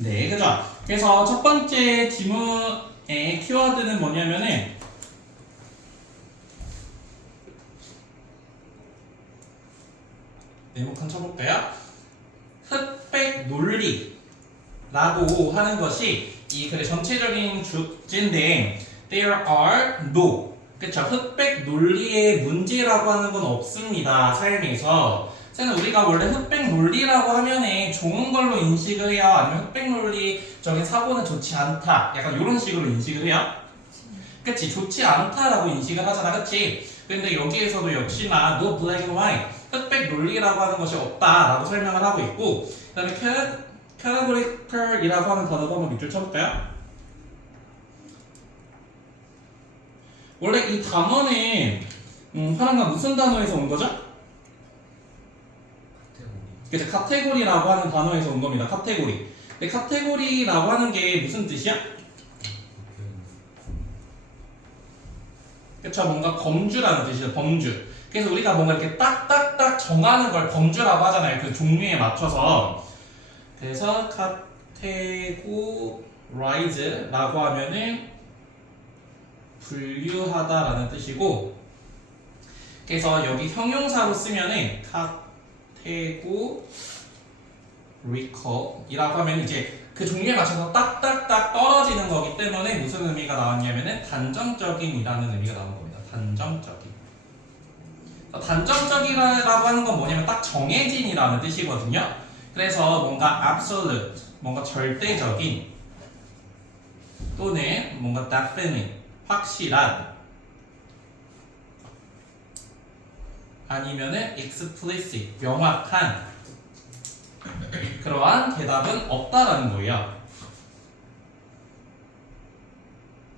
네, 그죠? 그래서 첫 번째 지문의 키워드는 뭐냐면은 네모칸 쳐볼까요? 흑백 논리라고 하는 것이 이 글의 전체적인 주제인데 There are no 그쵸? 흑백 논리의 문제라고 하는 건 없습니다. 삶에서 쟤는 우리가 원래 흑백 논리라고 하면은 좋은 걸로 인식을 해요? 아니면 흑백 논리적인 사고는 좋지 않다 약간 이런 식으로 인식을 해요? 그치? 좋지 않다라고 인식을 하잖아, 그치? 근데 여기에서도 역시나 no black and white 흑백 논리라고 하는 것이 없다라고 설명을 하고 있고 그 다음에 categorical이라고 하는 단어도 한번 밑줄 쳐볼까요? 원래 이 단어는 하나가 무슨 단어에서 온 거죠? 그래서 카테고리라고 하는 단어에서 온 겁니다. 카테고리. 근데 카테고리라고 하는 게 무슨 뜻이야? 그쵸? 뭔가 범주라는 뜻이죠. 범주. 그래서 우리가 뭔가 이렇게 딱딱딱 정하는 걸 범주라고 하잖아요. 그 종류에 맞춰서. 그래서 categorize라고 하면은 분류하다라는 뜻이고, 그래서 여기 형용사로 쓰면은 categorical이라고 하면 이제 그 종류에 맞춰서 딱딱딱 떨어지는 거기 때문에 무슨 의미가 나왔냐면은 단정적인이라는 의미가 나온 겁니다. 단정적인. 단정적이라고 하는 건 뭐냐면 딱 정해진이라는 뜻이거든요. 그래서 뭔가 absolute, 뭔가 절대적인 또는 뭔가 definite, 확실한 아니면은 explicit, 명확한 그러한 대답은 없다라는 거예요.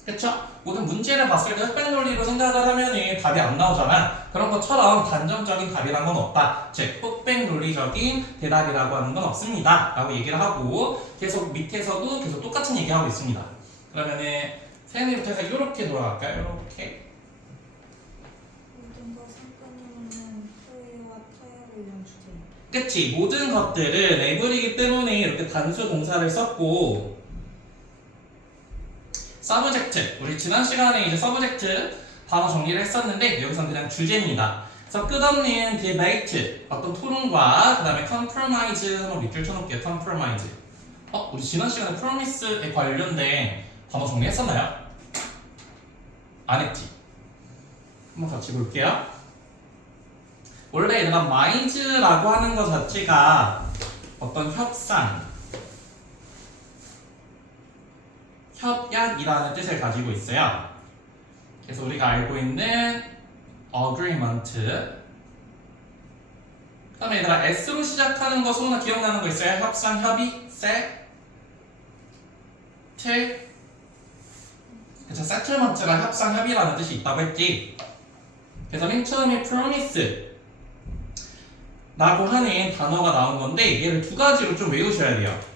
그쵸? 모든 문제를 봤을 때 흑백 논리로 생각을 하면은 답이 안 나오잖아. 그런 것처럼 단정적인 답이란 건 없다. 즉, 흑백 논리적인 대답이라고 하는 건 없습니다. 라고 얘기를 하고 계속 밑에서도 계속 똑같은 얘기하고 있습니다. 그러면은 세연이부터 해서 이렇게 돌아갈까요? 이렇게. 모든 것 상관이 없는 토의와 타협을 위한 주제. 그치? 모든 것들을 레벨이기 때문에 이렇게 단수 동사를 썼고 서브젝트, 우리 지난 시간에 이제 서브젝트 단어 정리를 했었는데 여기서는 그냥 주제입니다. 그래서 끝없는 debate, 어떤 토론과 그 다음에 compromise 한번 밑줄 쳐놓을게요. compromise. 우리 지난 시간에 promise에 관련된 단어 정리했었나요? 안 했지? 한번 같이 볼게요. 원래 얘들아 mise라고 하는 것 자체가 어떤 협상, 협약이라는 뜻을 가지고 있어요. 그래서 우리가 알고 있는 agreement 그 다음에 얘들아 S로 시작하는 거 소문나 기억나는 거 있어요? 협상, 협의, settle 그쵸? settlement가 협상, 협의라는 뜻이 있다고 했지. 그래서 맨 처음에 promise 라고 하는 단어가 나온 건데 얘를 두 가지로 좀 외우셔야 돼요.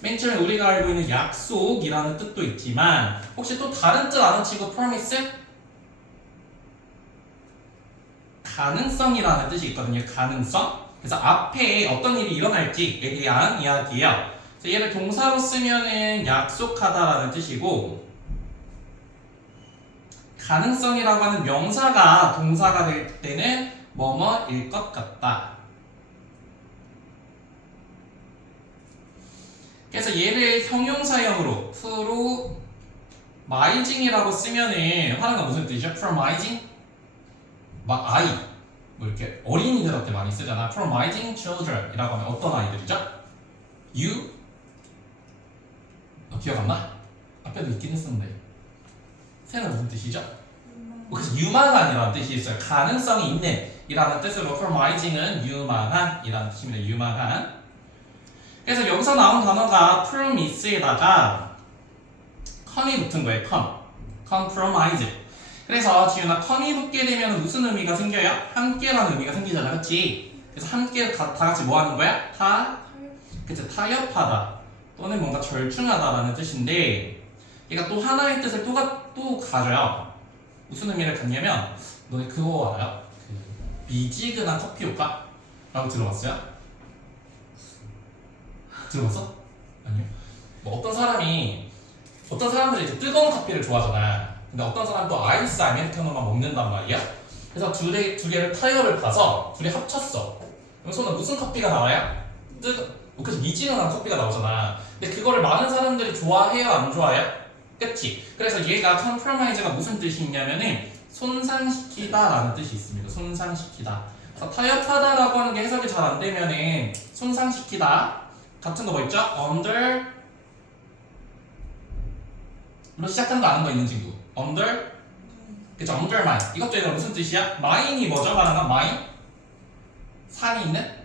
맨 처음에 우리가 알고 있는 약속이라는 뜻도 있지만 혹시 또 다른 뜻 아는 친구 promise? 가능성이라는 뜻이 있거든요. 가능성. 그래서 앞에 어떤 일이 일어날지에 대한 이야기예요. 그래서 얘를 동사로 쓰면은 약속하다라는 뜻이고 가능성이라고 하는 명사가 동사가 될 때는 뭐뭐일 것 같다. 그래서 얘를 형용사형으로 promising이라고 쓰면은 하나가 무슨 뜻이죠? promising? 막 아이 뭐 이렇게 어린이들한테 많이 쓰잖아. promising children이라고 하면 어떤 아이들이죠? you? 기억 안 나? 앞에도 있긴 했었는데 새는 무슨 뜻이죠? 그래서 유망한이라는 뜻이 있어요. 가능성이 있는 이라는 뜻으로 promising은 유망한 이라는 뜻입니다. 유망한. 그래서 여기서 나온 단어가 promise에다가 com이 붙은 거예요. compromise. 그래서 지윤아 com이 붙게 되면 무슨 의미가 생겨요? 함께라는 의미가 생기잖아, 그렇지? 그래서 함께 다 같이 뭐 하는 거야? 그치, 타협하다 또는 뭔가 절충하다라는 뜻인데 얘가 또 하나의 뜻을 또 가져요. 무슨 의미를 갖냐면 너네 그거 알아요? 그 미지근한 커피 효과? 라고 들어봤어요? 들어봤어? 아니요. 뭐 어떤 사람들이 이제 뜨거운 커피를 좋아하잖아. 근데 어떤 사람은 또 아이스 아메리카노만 먹는단 말이야. 그래서 두 개를 타협을 봐서 둘이 합쳤어. 그럼 손은 무슨 커피가 나와요? 그래서 미지근한 커피가 나오잖아. 근데 그거를 많은 사람들이 좋아해요, 안 좋아해요? 그치? 그래서 얘가 compromise가 무슨 뜻이 있냐면은 손상시키다라는 뜻이 있습니다. 손상시키다. 그래서 타협하다라고 하는 게 해석이 잘 안 되면은 손상시키다 같은 거 뭐 있죠? under 로 시작하는 거 아는 거 있는 친구. under 그쵸? undermine. 이것도 얘가 무슨 뜻이야? mine이 뭐죠? 말하는 mine? 산이 있는?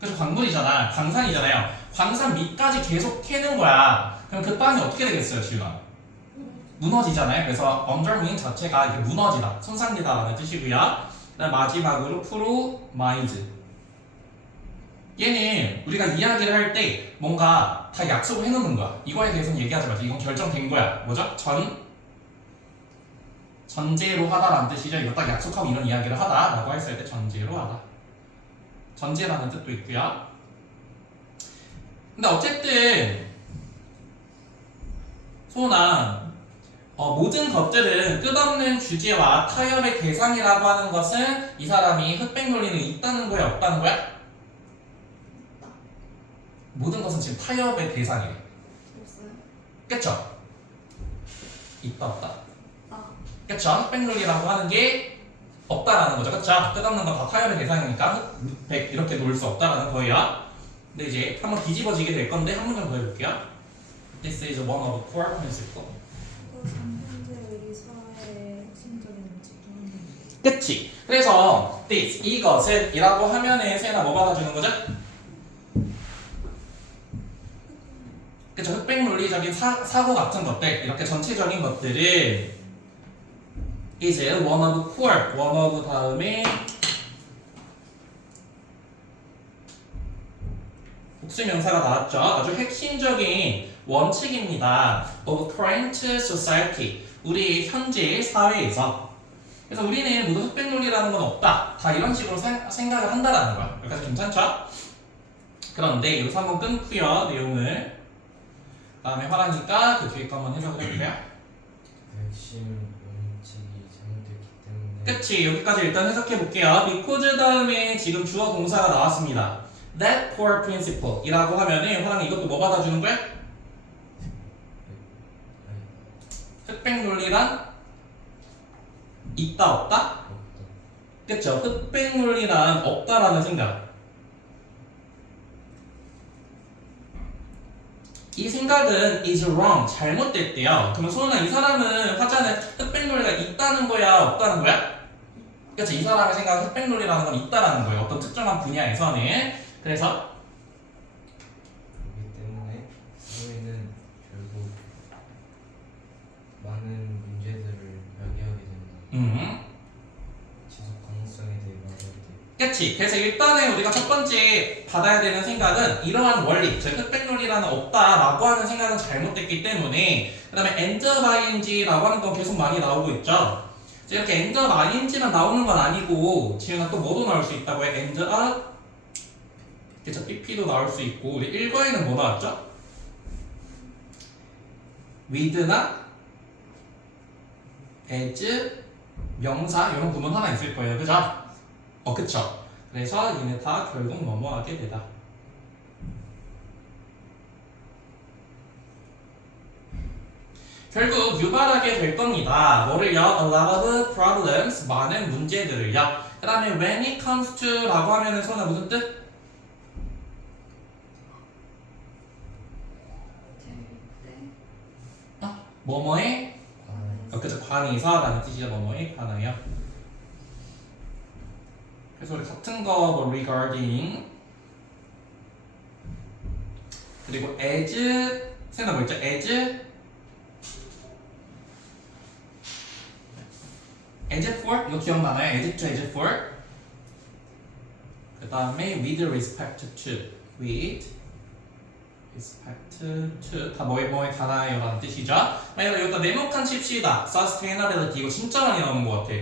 그래서 광물이잖아. 광산이잖아요. 광산 밑까지 계속 캐는 거야. 그럼 그 땅이 어떻게 되겠어요, 지훈아? 무너지잖아요. 그래서 undermine 자체가 이렇게 무너지다, 손상되다라는 뜻이고요. 그다음 마지막으로 promise. 얘는 우리가 이야기를 할 때 뭔가 다 약속을 해놓는 거야. 이거에 대해서는 얘기하지 말자. 이건 결정된 거야. 뭐죠? 전제로 하다라는 뜻이죠. 이거 딱 약속하고 이런 이야기를 하다라고 했을 때 전제로 하다. 전제라는 뜻도 있고요. 근데 어쨌든 소나 모든 것들은 끝없는 주제와 타협의 대상이라고 하는 것은 이 사람이 흑백 논리는 있다는 거야, 없다는 거야? 모든 것은 지금 타협의 대상이래. 없어요? 그쵸? 있다, 없다. 아. 그쵸? 흑백 논리라고 하는 게 없다라는 거죠. 그쵸? 끝없는 건 다 타협의 대상이니까 흑백 이렇게 놓을 수 없다라는 거예요. 근데 이제 한번 뒤집어지게 될 건데 한 문장 더 해볼게요. This is one of the core principles. 그것은 현재 의사의 핵심적인 문제긴 한데. 그치? 그래서 this, 이것은 이라고 하면은 세나 뭐 받아주는 거죠? 그쵸? 흑백 논리적인 사고 같은 것들, 이렇게 전체적인 것들은 is one of core, one of 다음에 복수명사가 나왔죠. 아주 핵심적인 원칙입니다. of current society, 우리 현재 사회에서. 그래서 우리는 모두 흑백 논리라는 건 없다. 다 이런 식으로 생각을 한다라는 거야. 여기까지 괜찮죠? 그런데 여기서 한번 끊고요, 내용을. 다음에 화라니까 그 뒤에 거 한번 해석을 해볼게요. 핵심 원칙이 잘못됐기 때문에 그치, 여기까지 일단 해석해 볼게요. because 다음에 지금 주어 동사가 나왔습니다. That core principle 이라고 하면은 화랑이 이것도 뭐 받아주는 거야? 흑백 논리란 있다 없다? 없다. 그쵸? 흑백 논리란 없다라는 생각. 이 생각은 is wrong, 잘못됐대요. 그러면 소은아, 이 사람은 화자는 흑백 논리가 있다는 거야, 없다는 거야? 그치? 이 사람의 생각은 흑백 논리라는 건 있다라는 거예요. 어떤 특정한 분야에서는. 그래서 그렇기 때문에 사회는 결국 많은 문제들을 야기하게 된다. 지속 가능성에 대해 말해야 돼. 그치? 그래서 일단은 우리가 첫 번째 받아야 되는 생각은 이러한 원리, 즉 흑백 논리라는 없다라고 하는 생각은 잘못됐기 때문에, 그 다음에 end of ing라고 하는 건 계속 많이 나오고 있죠. 이렇게 end of ing만 나오는 건 아니고 지은아 또 뭐도 나올 수 있다고 해? end of 그쵸? pp도 나올 수 있고, 우리 1과에는 뭐 나왔죠? with나 as 명사 이런 구문 하나 있을 거예요. 그죠? 그쵸? 그래서 얘네 다 결국 뭐뭐하게 되다. 결국 유발하게 될 겁니다. 뭐를요? A lot of problems, 많은 문제들을요. 그 다음에 when it comes to 라고 하면은 소나 무슨 뜻? 뭐뭐에 그쵸? 관해서 라는 뜻이죠. 뭐뭐에 관하여. 그래서 우리 같은 거 뭐 regarding 그리고 as 생각 뭐 있죠? as for 이거 기억나나요? as to as for 그 다음에 with respect to with respect to 다 뭐에 관하여 라는 뜻이죠. 만약에 여기다 네모칸 칩시다. sustainability 이거 진짜 많이 나오는 것 같아.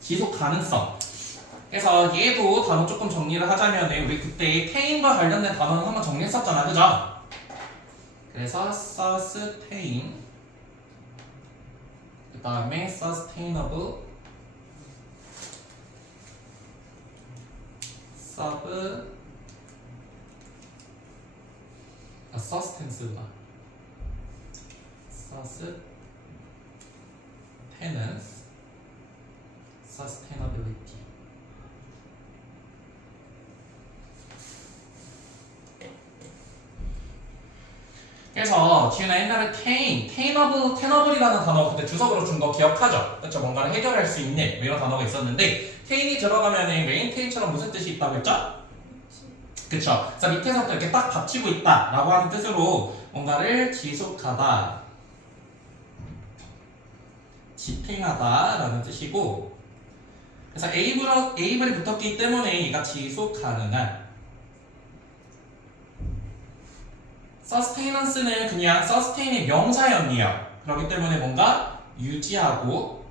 지속 가능성. 그래서 얘도 단어 조금 정리를 하자면은 우리 그때 테인과 관련된 단어는 한번 정리했었잖아, 그죠? 그래서 sustain, 그 다음에 sustainable, substance구나. sustenance, sustainability. 그래서 지은아 옛날에 tenable이라는 단어 그때 주석으로 준 거 기억하죠? 그렇죠? 뭔가를 해결할 수 있는 뭐 이런 단어가 있었는데 tain이 들어가면 maintain처럼 무슨 뜻이 있다고 했죠? 그쵸? 그래서 밑에서부터 이렇게 딱 받치고 있다라고 하는 뜻으로 뭔가를 지속하다, 집행하다라는 뜻이고, 그래서 able이 붙었기 때문에 얘가 지속 가능한. sustenance는 그냥 sustain의 명사형이에요. 그렇기 때문에 뭔가 유지하고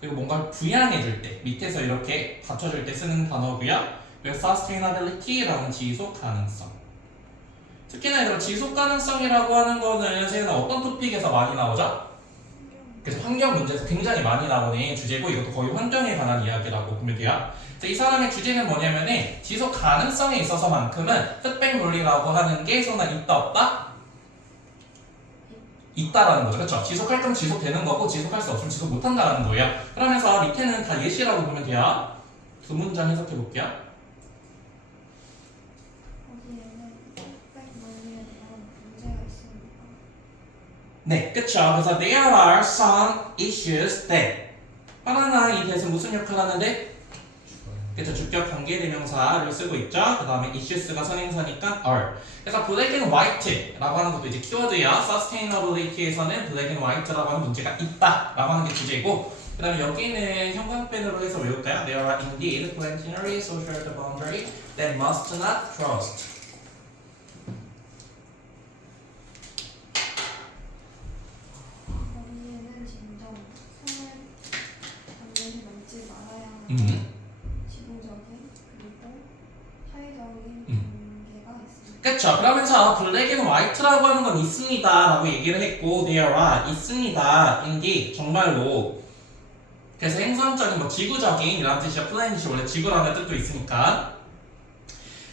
그리고 뭔가 부양해줄 때 밑에서 이렇게 받쳐줄 때 쓰는 단어고요. 그래서 sustainability라는 지속 가능성. 특히나 이런 지속 가능성이라고 하는 거는 세연아 어떤 토픽에서 많이 나오죠? 그래서 환경 문제에서 굉장히 많이 나오는 주제고 이것도 거의 환경에 관한 이야기라고 보면 돼요. 이 사람의 주제는 뭐냐면은 지속 가능성에 있어서만큼은 흑백 논리라고 하는 게 소나 있다 없다? 있다라는 거죠. 그렇죠? 지속할 거면 지속되는 거고 지속할 수 없으면 지속 못한다라는 거예요. 그러면서 밑에는 다 예시라고 보면 돼요. 두 문장 해석해 볼게요. 거기에는 흑백 논리에 대한 문제가 있습니다. 네, 그쵸. 그래서 there are some issues that 바나나 이 대해서 무슨 역할을 하는데? 그쵸, 주격 관계대명사를 쓰고 있죠. 그 다음에 issues가 선행사니까 are. 그래서 black and white라고 하는 것도 이제 키워드예요. sustainability에서는 black and white라고 하는 문제가 있다라고 하는 게 주제고, 그 다음에 여기는 형광펜으로 해서 외울까요? There are indeed planetary social boundaries that must not crossed. 거기에는 진정 선을 반드시 넘지 말아야 하는 지도적인 그리고 사회적인 관계가 있습니다. 그쵸. 그러면서 black and white라고 하는 건 있습니다 라고 얘기를 했고 there are 있습니다 indeed 정말로. 그래서 행성적인 뭐 지구적인 이라는 뜻이야. 플래닛이 원래 지구라는 뜻도 있으니까.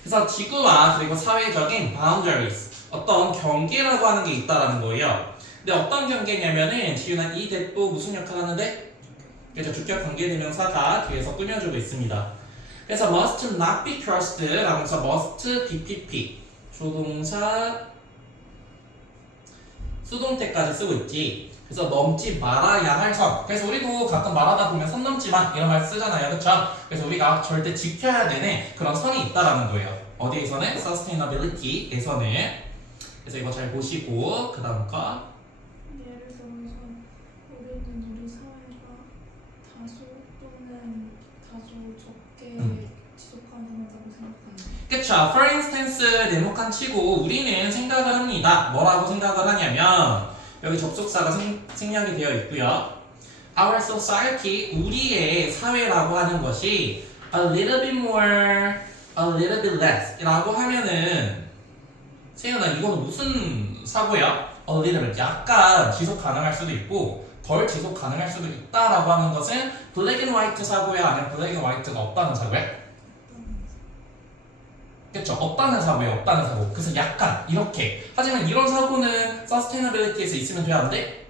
그래서 지구와 그리고 사회적인 boundaries 어떤 경계라고 하는 게 있다라는 거예요. 근데 어떤 경계냐면은 지훈아 이 대도 무슨 역할을 하는데? 그래서 주격 관계대명사가 뒤에서 꾸며주고 있습니다. 그래서 must not be crossed 라면서 must BPP 조동사 수동태까지 쓰고 있지. 그래서 넘지 말아야 할 선. 그래서 우리도 가끔 말하다 보면 선 넘지 마 이런 말 쓰잖아요, 그렇죠? 그래서 우리가 절대 지켜야 되는 그런 선이 있다라는 거예요. 어디에서는? sustainability에서는. 그래서 이거 잘 보시고 그 다음 거. 예를 들어서 우리는 우리 사회가 다소 또는 다소 적게 지속 가능하다고 생각합니다. 그쵸. For instance 네모칸 치고 우리는 생각을 합니다. 뭐라고 생각을 하냐면 여기 접속사가 생략이 되어 있고요. Our society, 우리의 사회라고 하는 것이 a little bit more, a little bit less 라고 하면은 세연아 이거는 무슨 사고야? A little bit, 약간 지속 가능할 수도 있고 덜 지속 가능할 수도 있다라고 하는 것은 black and white 사고야? 아니면 black and white가 없다는 사고야? 그쵸? 없다는 사고예요. 없다는 사고. 그래서 약간 이렇게. 하지만 이런 사고는 sustainability에서 있으면 돼? 안 돼?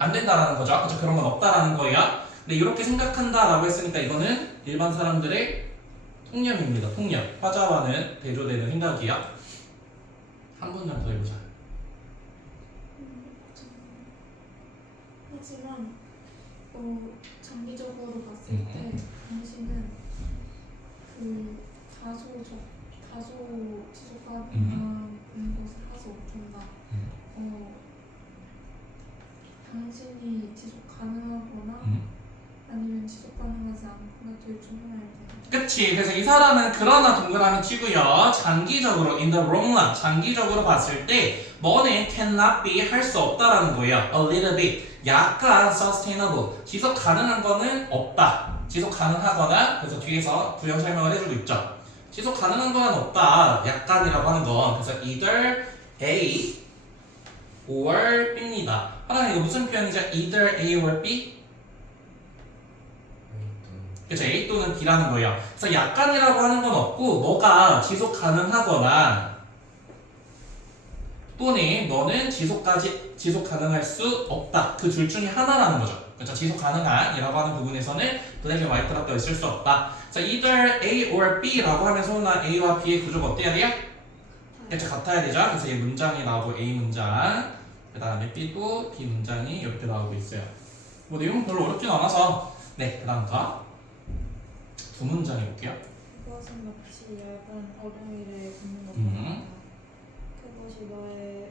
안 된다라는 거죠. 그쵸? 그런 건 없다라는 거예요. 근데 이렇게 생각한다라고 했으니까 이거는 일반 사람들의 통념입니다. 통념. 화자와는 대조되는 생각이야. 한 문장 더 해보자. 하지만 장기적으로 봤을 때 당신은 그 다소 지속 가능한 것을 하지 못한다. 당신이 지속 가능하거나 아니면 지속 가능하지 않거나 둘 중 하나일 때. 그치. 그래서 이 사람은 그러나 동그라미 치고요. 장기적으로 in the long run 장기적으로 봤을 때 뭐는 cannot be 할 수 없다라는 거예요. A little bit 약간 sustainable 지속 가능한 거는 없다. 지속 가능하거나 그래서 뒤에서 부연 설명을 해주고 있죠. 지속 가능한 건 없다. 약간이라고 하는 건 그래서 either A or B입니다. 하나 이거 무슨 표현이죠? either A or B? 그렇죠. A 또는 B라는 거예요. 그래서 약간이라고 하는 건 없고 너가 지속 가능하거나 또는 너는 지속 가능할 수 없다. 그 둘 중에 하나라는 거죠. 그렇죠. 지속 가능한이라고 하는 부분에서는 블랙 앤 화이트가 또 있을 수 없다. 자, either A or B라고 하면 소나 A와 B의 구조가 어때야 돼요? 그렇죠. 같아야 되죠. 그래서 이 문장이 나오고 A 문장, 그 다음에 B도 B 문장이 이렇게 나오고 있어요. 뭐 내용은 별로 어렵진 않아서 네, 그 다음 두 문장 해볼게요. 그것은 마치 얇은 얼음 위를 걷는 것 같다. 그것이 너의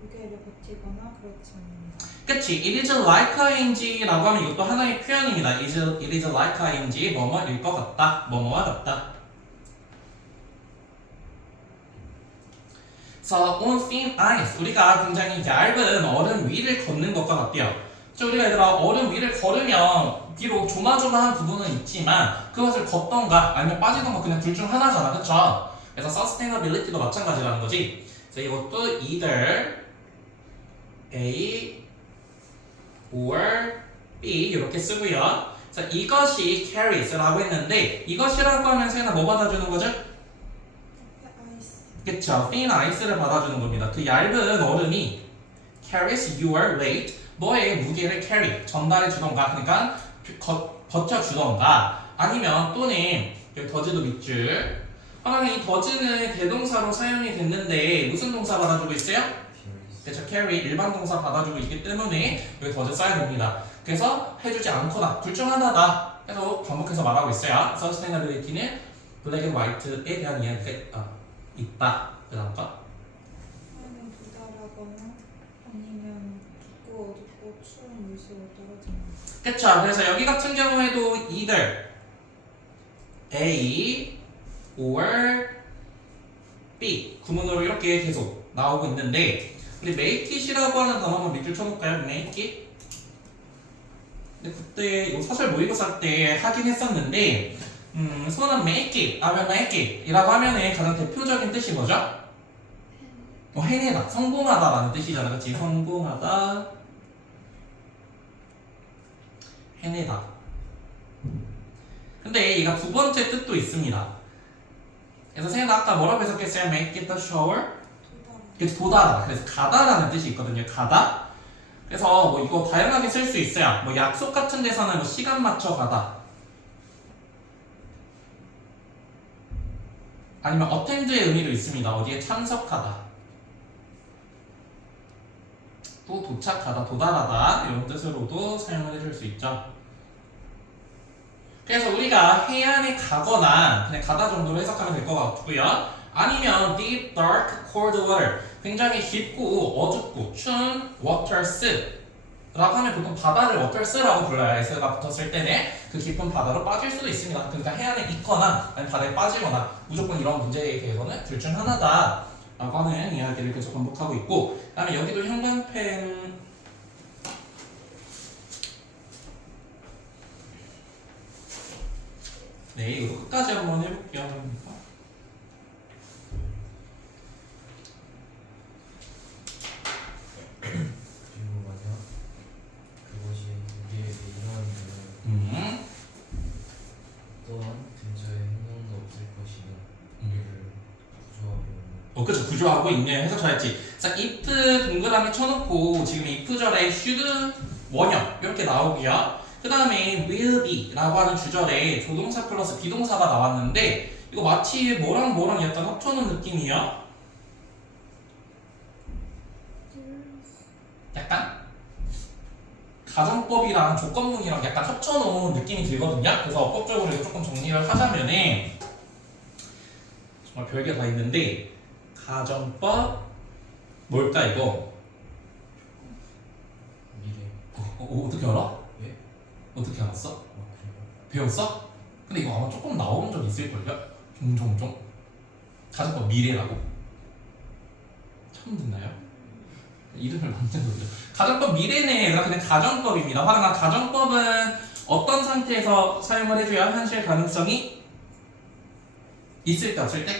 무게를 버티거나 그렇지 않는다. 그치. It is like ing라고 하면 이것도 하나의 표현입니다. It is like ing 뭐뭐일 것 같다. 뭐뭐와 같다. So on thin ice 우리가 굉장히 얇은 얼음 위를 걷는 것과 같대요. 저 우리가 얘들아 얼음 위를 걸으면 비록 조마조마한 부분은 있지만 그것을 걷던가 아니면 빠지던가 그냥 둘 중 하나잖아. 그쵸? 그래서 sustainability도 마찬가지라는 거지. 그래서 이것도 either A or B 이렇게 쓰고요. 자, 이것이 carries라고 했는데 이것이라고 하면 세나 뭐 받아주는 거죠? 아이스. 그쵸. thin ice를 받아주는 겁니다. 그 얇은 얼음이 carries your weight 너의 무게를 carry 전달해 주던가 그러니까 버텨주던가 아니면 또는 여기 더즈도 밑줄 하나는 이 더즈는 대동사로 사용이 됐는데 무슨 동사 받아주고 있어요? 그렇죠. carry 일반 동사 받아주고 있기 때문에 여기 더즈 써야 됩니다. 그래서 해주지 않거나 둘 중 하나다 해서 반복해서 말하고 있어요. sustainability는 블랙 앤 화이트에 대한 이야기가 있다. 그 다음 거 하얀은 도달하거나 아니면 춥고 어둡고 추운 물속으로 떨어진다. 그쵸. 그래서 여기 같은 경우에도 either A or B 구문으로 이렇게 계속 나오고 있는데 우리 make it이라고 하는 단어 한번 밑줄 쳐볼까요? make it 근데 그때 이거 사실 모의고사 때 하긴 했었는데 소는 make it, 하면 make it 이라고 하면은 가장 대표적인 뜻이 뭐죠? 해내다, 성공하다라는 뜻이잖아. 그치? 성공하다 해내다. 근데 얘가 두 번째 뜻도 있습니다. 그래서 세나 아까 뭐라고 해석했어요? make it the shower? 그래서 도달하다. 그래서 가다라는 뜻이 있거든요. 가다. 그래서 뭐 이거 다양하게 쓸 수 있어요. 뭐 약속 같은 데서는 뭐 시간 맞춰 가다. 아니면 attend의 의미도 있습니다. 어디에 참석하다. 또 도착하다, 도달하다 이런 뜻으로도 사용을 해줄 수 있죠. 그래서 우리가 해안에 가거나 그냥 가다 정도로 해석하면 될 것 같고요. 아니면 deep, dark, cold water 굉장히 깊고 어둡고 추운 waters 라고 하면 보통 바다를 waters라고 불러요. S가 붙었을 때는 그 깊은 바다로 빠질 수도 있습니다. 그러니까 해안에 있거나 아니면 바다에 빠지거나 무조건 이런 문제에 대해서는 둘 중 하나다 라고 하는 이야기를 계속 반복하고 있고 그 다음에 여기도 형광펜 네, 이거 끝까지 한번 해볼게요. 그리고 만약 그것이 우리에게 일어나면 또한 근처에 행동도 없을 것이다. 우리를 구조하고 그쵸. 구조하고 있네요. 해석 잘했지. 자, if 동그라미 쳐놓고 지금 if절에 should 원형 이렇게 나오고요. 그 다음에 will be 라고 하는 주절에 조동사 플러스 비동사가 나왔는데 이거 마치 뭐랑 뭐랑 약간 합쳐놓은 느낌이야. 약간 가정법이랑 조건문이랑 약간 합쳐놓은 느낌이 들거든요. 그래서 어법적으로 이거 조금 정리를 하자면은 정말 별게 다 있는데 가정법 뭘까 이거? 미래. 어떻게 알아? 예? 어떻게 알았어? 그래요? 배웠어? 근데 이거 아마 조금 나온 적 있을걸요? 종종 가정법 미래라고? 처음 듣나요? 이름을 만든 거죠. 가정법 미래는 얘가 그냥 가정법입니다. 화가 가정법은 어떤 상태에서 사용을 해줘야 현실 가능성이 있을 때 없을 때?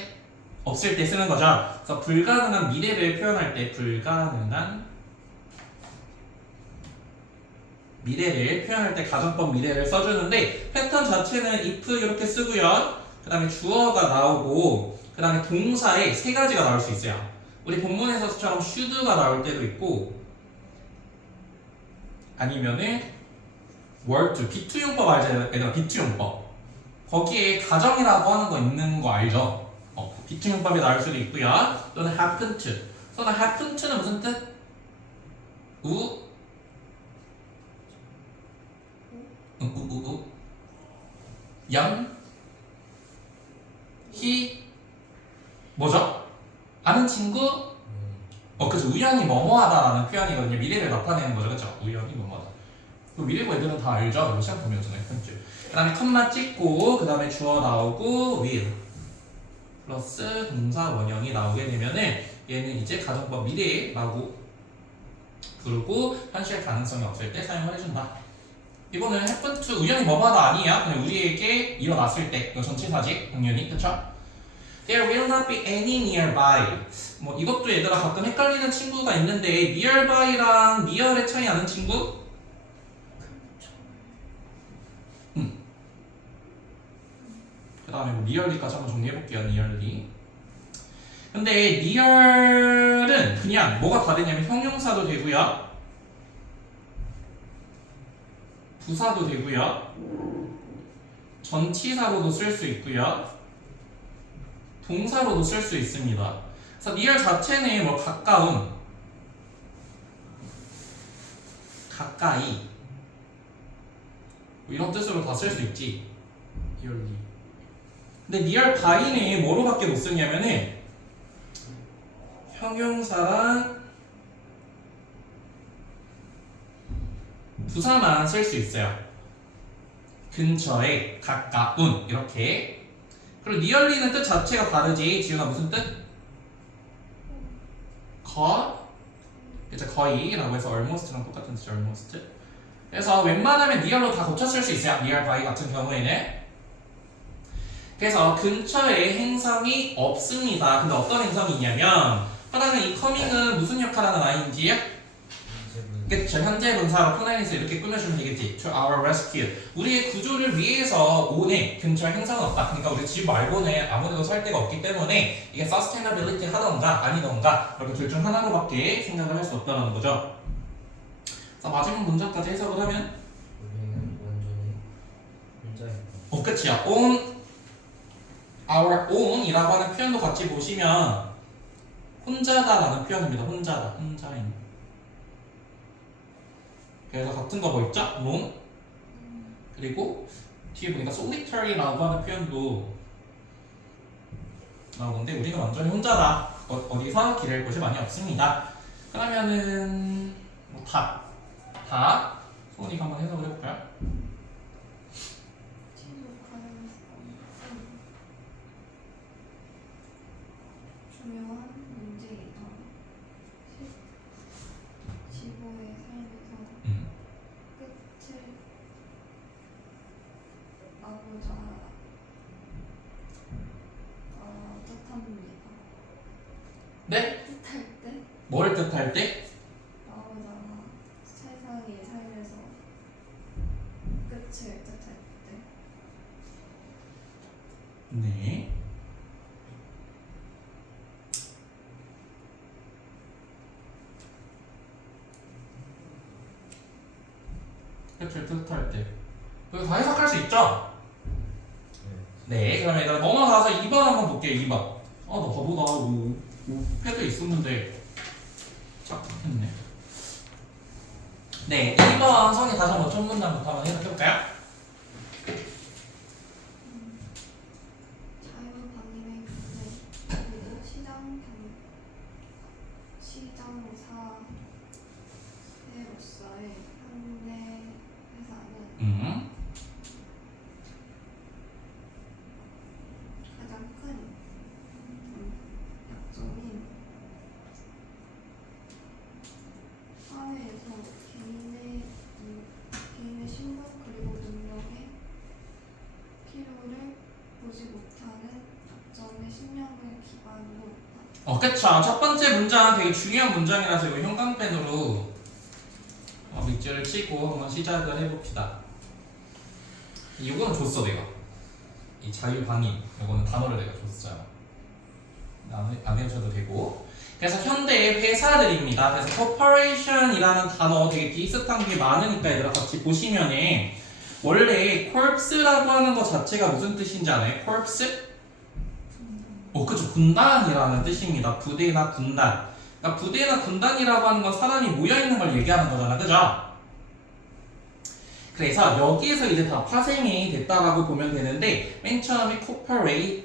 없을 때 쓰는 거죠. 그래서 불가능한 미래를 표현할 때 불가능한 미래를 표현할 때 가정법 미래를 써주는데 패턴 자체는 if 이렇게 쓰고요. 그 다음에 주어가 나오고 그 다음에 동사에 세 가지가 나올 수 있어요. 우리 본문에서처럼 should가 나올 때도 있고 아니면은 were to, 비투용법 알죠? 얘들아 비투용법 거기에 가정이라고 하는 거 있는 거 알죠? 비투용법이 나올 수도 있고요. 또는 happen to. 또는 happen to는 무슨 뜻? 연 히 뭐죠? 아는 친구? 그죠. 우연히 뭐뭐하다라는 표현이거든요. 미래를 나타내는 거죠. 그죠? 우연히 뭐뭐하다. 그 미래고 애들은 다 알죠? 이거 시험 보면서는 그 다음에 컴마 찍고 그 다음에 주어 나오고 will 플러스 동사 원형이 나오게 되면은 얘는 이제 가정법 미래라고 부르고 현실 가능성이 없을 때 사용을 해준다. 이거는 happen to 우연히 뭐뭐하다 아니야. 그냥 우리에게 일어났을 때 이거 전치사지 당연히 그쵸? There will not be any nearby. 뭐 이것도 얘들아 가끔 헷갈리는 친구가 있는데 nearby랑 near의 차이 아는 친구? 그 다음에 뭐 nearly까지 한번 정리해볼게요. nearly. 근데 near은 그냥 뭐가 다르냐면 형용사도 되고요. 부사도 되고요. 전치사로도 쓸 수 있고요. 동사로도 쓸 수 있습니다. 그래서 near 자체는 뭐 가까운, 가까이 뭐 이런 뜻으로 다 쓸 수 있지. nearly. 근데 nearby는 뭐로밖에 못 쓰냐면은 형용사랑 부사만 쓸 수 있어요. 근처에, 가까운 이렇게. 그리고 nearly는 뜻 자체가 다르지. 지훈아 무슨 뜻? 이제 거의라고 해서 almost랑 똑같은 뜻이 almost. 그래서 웬만하면 near로 다 고쳐 쓸 수 있어요. nearby 같은 경우에는. 그래서 근처에 행성이 없습니다. 근데 어떤 행성이 있냐면 그러면 이 coming은 무슨 역할을 하는 ing요? 그쵸, 현재 분사로 프로나운에서 이렇게 꾸며주면 되겠지. To our rescue. 우리의 구조를 위해서 오네. 근처에 행성은 없다. 그러니까 우리 집 말고는 아무데도 살 데가 없기 때문에 이게 sustainability 하던가 아니던가 이렇게 둘 중 하나로밖에 생각을 할 수 없다는 거죠. 자, 마지막 문장까지 해석을 하면 우리는 완전히 혼자였다. 끝이야. on our own이라고 하는 표현도 같이 보시면 혼자다라는 표현입니다. 혼자다. 혼자인. 그래서 같은 거 뭐 있죠? lone 그리고 뒤에 보니까 solitary라고 하는 표현도 나오는데 우리는 완전히 혼자다. 어디서 기댈 곳이 많이 없습니다. 그러면은 뭐 다 소은이가 한번 해석을 해볼까요? 지속 가능성 중요한 문제이다. 지구의 삶에서 끝을 나고자 뜻합니다. 네? 뜻할 때 뭐를 뜻할 때? 나고자 세상의 삶에서 끝을 뜻할 때 네. 끝을 뜻할 때. 그리고 다 해석할 수 있죠? 네, 그러면 일단 넘어가서 2번 한번 볼게요. 2번. 나 바보다. 패드 있었는데. chắc 했네. 네, 2번 성의 다시 한번 첫 문장부터 한번 해석해볼까요? 자유방임의 근대 그리고 시장사회로서의 현대 회사는 가장 큰 약점인 사회에서 개인의 신분 그리고 능력을 그쵸. 첫 번째 문장 되게 중요한 문장이라서 이거 형광펜으로 밑줄을 치고 한번 시작을 해봅시다. 이거는 줬어 내가. 이 자유방임 이거는 단어를 내가 줬어요. 안 해주셔도 되고. 그래서 현대의 회사들입니다. 그래서 corporation이라는 단어 되게 비슷한 게 많으니까 얘들아 같이 보시면은 원래 corps라고 하는 것 자체가 무슨 뜻인지 알아요? corpse? 그쵸. 군단이라는 뜻입니다. 부대나 군단. 그러니까 부대나 군단이라고 하는 건 사람이 모여있는 걸 얘기하는 거잖아. 그죠? 그래서 여기에서 이제 다 파생이 됐다라고 보면 되는데 맨 처음에 corporation부터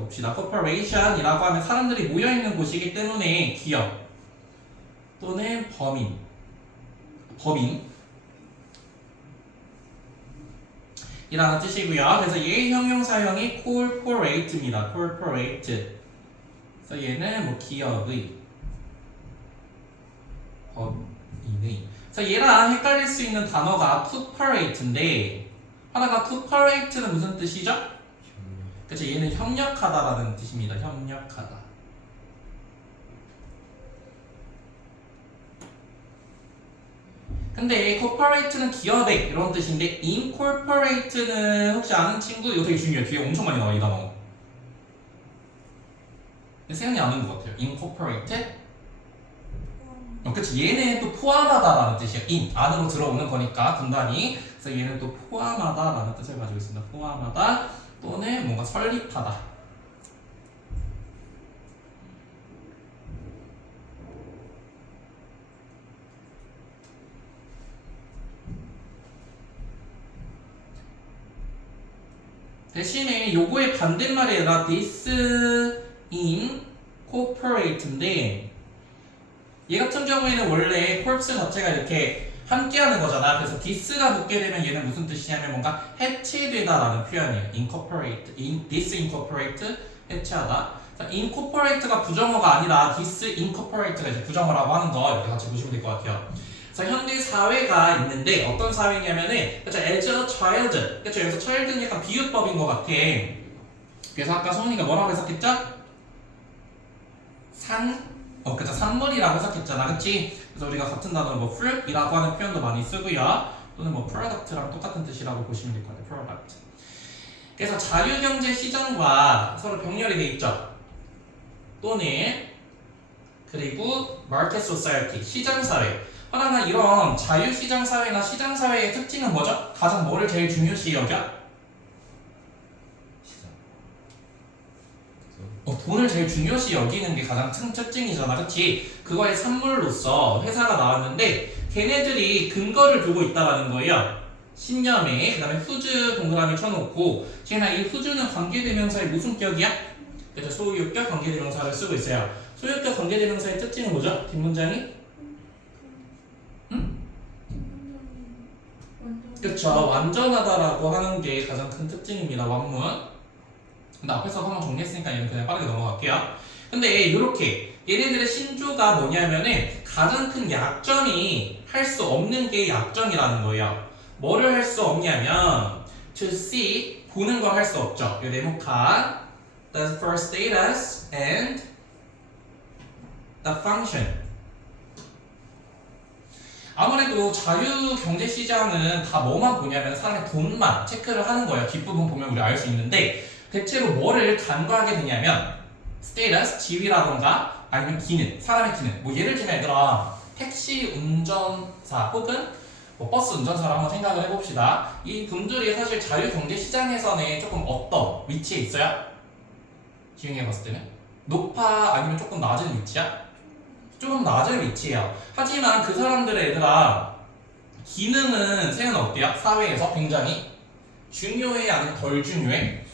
봅시다. corporation이라고 하면 사람들이 모여있는 곳이기 때문에 기업 또는 법인 이라는 뜻이고요. 그래서 얘의 형용사형이 corporate입니다. corporate. 그래서 얘는 뭐 기업의, 법인의. 그래서 얘랑 헷갈릴 수 있는 단어가 cooperate인데 하나가 cooperate는 무슨 뜻이죠? 그렇죠. 얘는 협력하다라는 뜻입니다. 협력하다. 근데 corporate는 기업의 이런 뜻인데 incorporate는 혹시 아는 친구? 이거 되게 중요해요. 뒤에 엄청 많이 나와 이 단어. 세연이 아는 것 같아요. incorporate? 그치. 얘는 또 포함하다라는 뜻이에요. in 안으로 들어오는 거니까 분단이. 그래서 얘는 또 포함하다라는 뜻을 가지고 있습니다. 포함하다 또는 뭔가 설립하다. 대신에 요거의 반대말이 아니라 disincorporate인데 얘 같은 경우에는 원래 corpse 자체가 이렇게 함께하는 거잖아. 그래서 dis가 붙게 되면 얘는 무슨 뜻이냐면 뭔가 해체되다라는 표현이에요. disincorporate 해체하다. incorporate가 부정어가 아니라 disincorporate가 이제 부정어라고 하는 거 이렇게 같이 보시면 될 것 같아요. 자, 현대 사회가 있는데 어떤 사회냐면은 그쵸, as a child. 그쵸, 여기서 child는 약간 비유법인 것 같아. 그래서 아까 소은이가 뭐라고 해석했죠? 그쵸, 산물이라고 해석했잖아. 그치? 그래서 우리가 같은 단어로 뭐 fruit이라고 하는 표현도 많이 쓰고요. 또는 뭐 product랑 똑같은 뜻이라고 보시면 될 것 같아요. product. 그래서 자유경제 시장과 서로 병렬이 돼 있죠. 또는 그리고 market society, 시장사회. 그러나 이런 자유시장사회나 시장사회의 특징은 뭐죠? 가장 뭐를 제일 중요시 여겨? 시장. 돈을 제일 중요시 여기는 게 가장 큰 특징이잖아. 그치? 그거의 산물로서 회사가 나왔는데 걔네들이 근거를 두고 있다는 거예요. 신념에. 그 다음에 후즈 동그라미 쳐놓고 지금 이 후즈는 관계대명사의 무슨 격이야? 그죠? 소유격 관계대명사를 쓰고 있어요. 소유격 관계대명사의 특징은 뭐죠? 뒷문장이? 그쵸. 완전하다라고 하는 게 가장 큰 특징입니다. 완문. 근데 앞에서 한번 정리했으니까 얘는 그냥 빠르게 넘어갈게요. 근데 이렇게 얘네들의 신조가 뭐냐면은 가장 큰 약점이 할 수 없는 게 약점이라는 거예요. 뭐를 할 수 없냐면 to see 보는 걸 할 수 없죠. 이 네모칸 the first status and the function. 아무래도 자유경제시장은 다 뭐만 보냐면 사람의 돈만 체크를 하는 거예요. 뒷부분 보면 우리 알 수 있는데 대체로 뭐를 간과하게 되냐면 스테이터스, 지위라던가 아니면 기능, 사람의 기능. 뭐 예를 들면 얘들아 택시 운전사 혹은 뭐 버스 운전사를 한번 생각을 해봅시다. 이 분들이 사실 자유경제시장에서는 조금 어떤 위치에 있어요? 지웅이가 봤을 때는? 높아 아니면 조금 낮은 위치야? 조금 낮은 위치예요. 하지만 그 사람들의 얘들아 기능은 세는 어때요? 사회에서 굉장히 중요해 아니면 덜 중요해?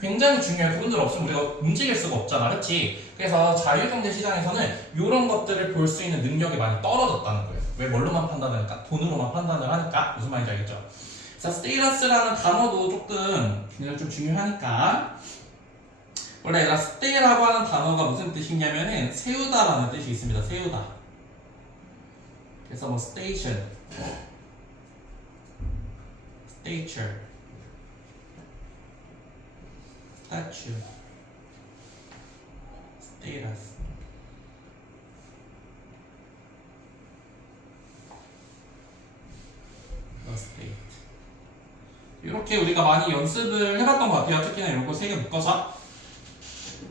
굉장히 중요해. 그분들 없으면 우리가 움직일 수가 없잖아. 그렇지? 그래서 자유경제 시장에서는 이런 것들을 볼 수 있는 능력이 많이 떨어졌다는 거예요. 왜 뭘로만 판단을 하니까? 돈으로만 판단을 하니까. 무슨 말인지 알겠죠? 그래서 스테이터스라는 단어도 조금 좀 중요하니까 원래 얘들아 스테이라고 하는 단어가 무슨 뜻이냐면은 세우다라는 뜻이 있습니다. 세우다. 그래서 뭐 station, stature statue, status. the state. 이렇게 우리가 많이 연습을 해봤던 것 같아요. 특히나 이거 3개 묶어서.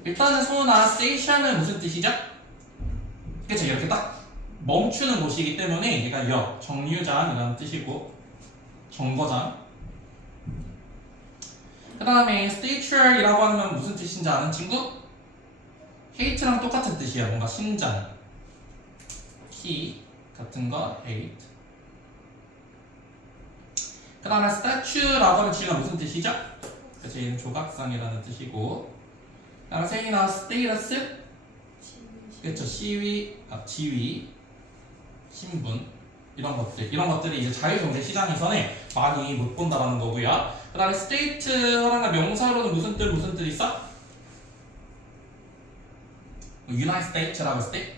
일단은 소나 station은 무슨 뜻이죠? 그쵸, 이렇게 딱 멈추는 곳이기 때문에 얘가 역, 정류장이라는 뜻이고 정거장. 그 다음에 statue이라고 하면 무슨 뜻인지 아는 친구? hate랑 똑같은 뜻이야. 뭔가 심장, 키 같은 거 hate. 그 다음에 statue라고 하면 지금 무슨 뜻이죠? 그래서 얘는 조각상이라는 뜻이고. 그 다음에 생이나 status, 그쵸, 지위, 신분 이런 것들이 이제 자유경제 시장에서는 많이 못 본다라는 거고요. 그 다음에 state라는 명사로는 무슨 뜻 있어? United States라고 했을 때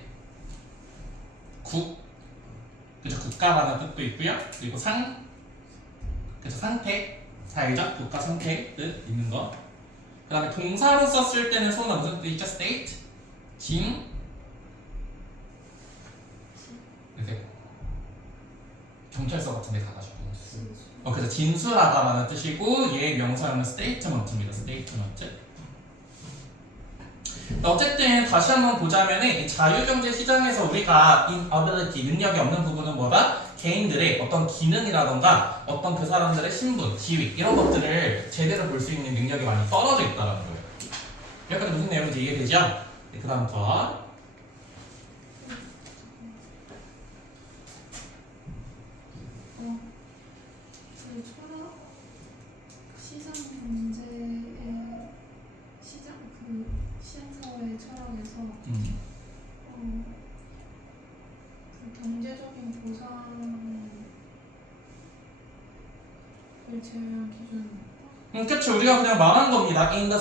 그죠, 국가라는 뜻도 있고요. 그리고 그죠, 상태, 사회적 국가 상태 뜻 있는 거. 그 다음에 동사로 썼을 때는 소는 무슨 뜻 있죠? state, 이렇게 경찰서 같은 데 가가지고 그래서 진술하다라는 뜻이고 얘 명사는 statement입니다. statement. 어쨌든 다시 한번 보자면은 이 자유경제 시장에서 우리가 inability, 능력이 없는 부분은 뭐다? 개인들의 어떤 기능이라던가 어떤 그 사람들의 신분, 지위 이런 것들을 제대로 볼 수 있는 능력이 많이 떨어져 있다는 거예요. 여기까지 무슨 내용인지 이해되죠? 네, 그 다음 거. 그 철학 시장 경제의 시장 그 시장사회 철학에서 그 경제적인 보상을 제외한 기준. 그쵸. 우리가 그냥 말한 겁니다. In the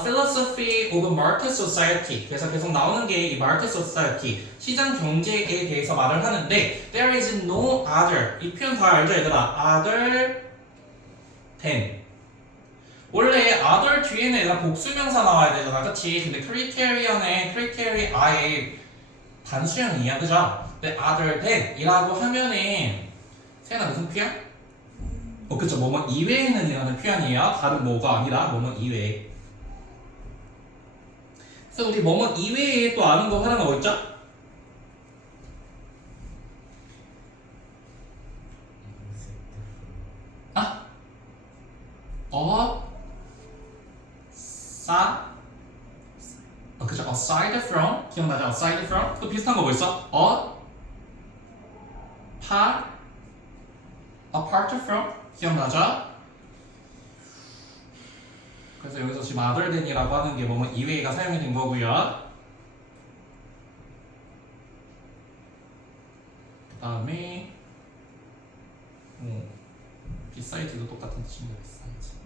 philosophy of market society. 그래서 계속 나오는 게 이 market society, 시장 경제에 대해서 말을 하는데 there is no other. 이 표현 다 알죠, 얘들아? other than. 원래 other 뒤에는 얘들아 복수명사 나와야 되잖아, 그치? 근데 criteria의 단수형이야, 그죠? 근데 other than 이라고 하면은 세연아 무슨 표현? 그쵸, 뭐뭐 이외에는 이라는 표현이에요. 다른 뭐가 아니라 뭐뭐 이외에. 그래서 우리 뭐뭐 이외에 또 아는 거 하나가 뭐 있죠? 그죠? aside from 기억나죠? aside from 또 비슷한 거 뭐 있어? apart from 기억나죠? 그래서 여기서 지금 other than이라고 하는 게 뭐뭐 이외가 사용이 된 거고요. 그 다음에 beside도 똑같은 뜻입니다. beside.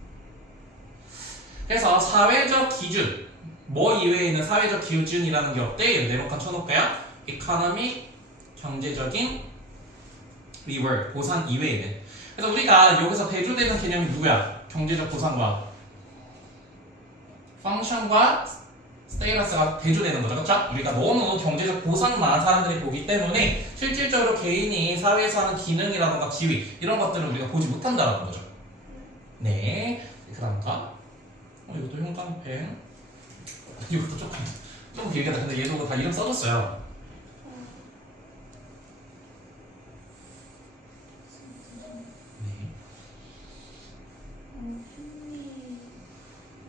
그래서 사회적 기준, 뭐 이외에는 사회적 기준이라는 게 없대. 네모칸 쳐놓을까요? economic, 경제적인 reward, 보상 이외에는. 그래서 우리가 여기서 대조되는 개념이 누구야? 경제적 보상과 펑션과 스테이러스가 대조되는 거죠, 그렇죠? 우리가 너무 경제적 보상만 사람들이 보기 때문에 실질적으로 개인이 사회에서 하는 기능이라던가 지위 이런 것들을 우리가 보지 못한다는 거죠. 네, 그다음가 이것도 형광펜. 이것도 조금 길게 다 근데 얘도 다 이름 써줬어요. 네. 헨리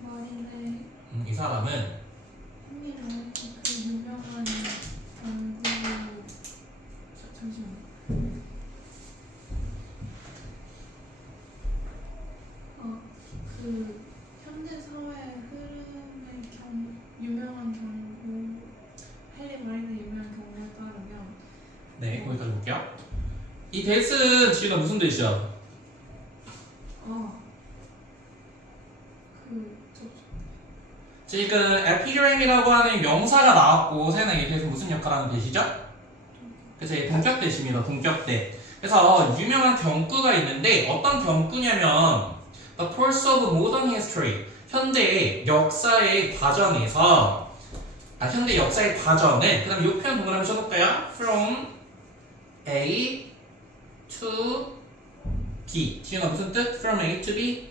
마린의 이 사람은 헨리 마린 그 유명한 연구 잠시만. 그 현대 사회의 흐름의 유명한 경우 헨리 마린의 유명한 경우에 따르면 네, 거기까지 볼게요. 이 데스 지금 무슨 뜻이야? 지금 epigram이라고 하는 명사가 나왔고 세나 이에 대해서 무슨 역할을 하는 대시죠? 그래서 얘 동격대시입니다. 동격대. 그래서 유명한 경구가 있는데 어떤 경구냐면 The course of modern history, 현대 역사의 과정에서 현대 역사의 과정은 그다음 이 표현 동그라미 쳐볼까요? From A to B. 지훈아 무슨 뜻? From A to B?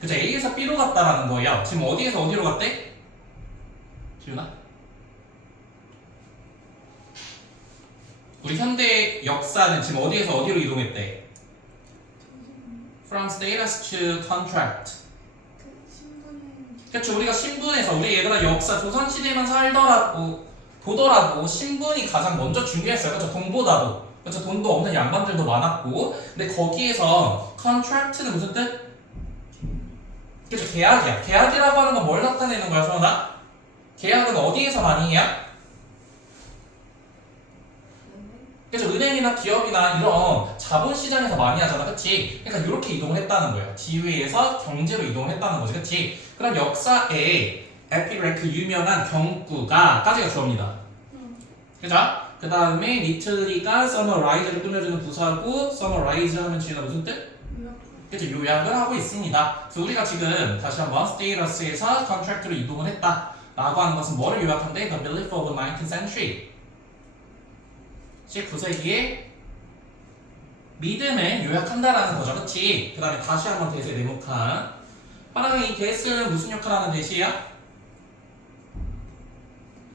그죠? A에서 B로 갔다라는 거예요. 지금 어디에서 어디로 갔대? 지훈아? 우리 현대 역사는 지금 어디에서 어디로 이동했대? From status to contract. 그렇죠. 우리가 신분에서 우리 얘들아 역사 조선시대만 보더라도 신분이 가장 먼저 중요했어요. 그렇죠. 돈보다도. 그렇죠. 돈도 없는 양반들도 많았고. 근데 거기에서 contract는 무슨 뜻? 그렇죠. 계약이야. 계약이라고 하는 건 뭘 나타내는 거야, 소연아? 계약은 어디에서 많이 해야? 그래서 은행이나 기업이나 이런 자본시장에서 많이 하잖아, 그치? 그러니까 이렇게 이동을 했다는 거예요. 지위에서 경제로 이동을 했다는 거지, 그치? 그럼 역사에 에피그래프 유명한 경구가 까지가 주어입니다. 그죠? 그 다음에 리틀리가 서머라이즈를 꾸며주는 부사고 서머라이즈 하면 지금 무슨 뜻? 그죠? 요약을 하고 있습니다. 그래서 우리가 지금 다시 한번 스테이러스에서 컨트랙트로 이동을 했다 라고 하는 것은 뭐를 요약한대? The belief of the 19th century 19세기의 믿음을 요약한다라는 거죠. 그치? 그 다음에 다시 한번 대세 네모칸. 빠르게 이 대스는 무슨 역할을 하는 대시야?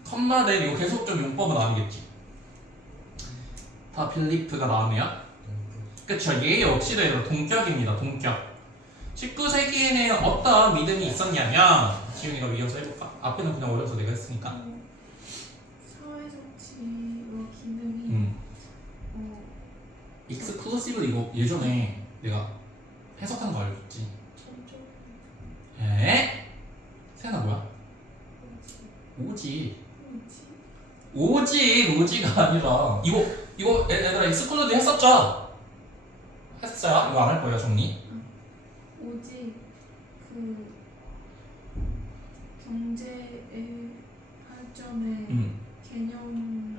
컴마대 이거 계속적 용법은 아니겠지. 다 빌리프가 나오네요. 그쵸? 얘 역시도 얘들아 동격입니다. 동격. 19세기에는 어떤 믿음이 있었냐면 지훈이가 이어서 해볼까? 앞에는 그냥 어려서 내가 했으니까. 사회적 지위와 기능이 익스클루시브 이거 예전에 내가 해석한 거 알려줬지? 점점 에? 세나 뭐야? 오지가 아니라 이거 얘들아 익스클루드 했었죠? 했어요? 이거 안 할 거예요 정리? 오직 그 경제의 발전의 개념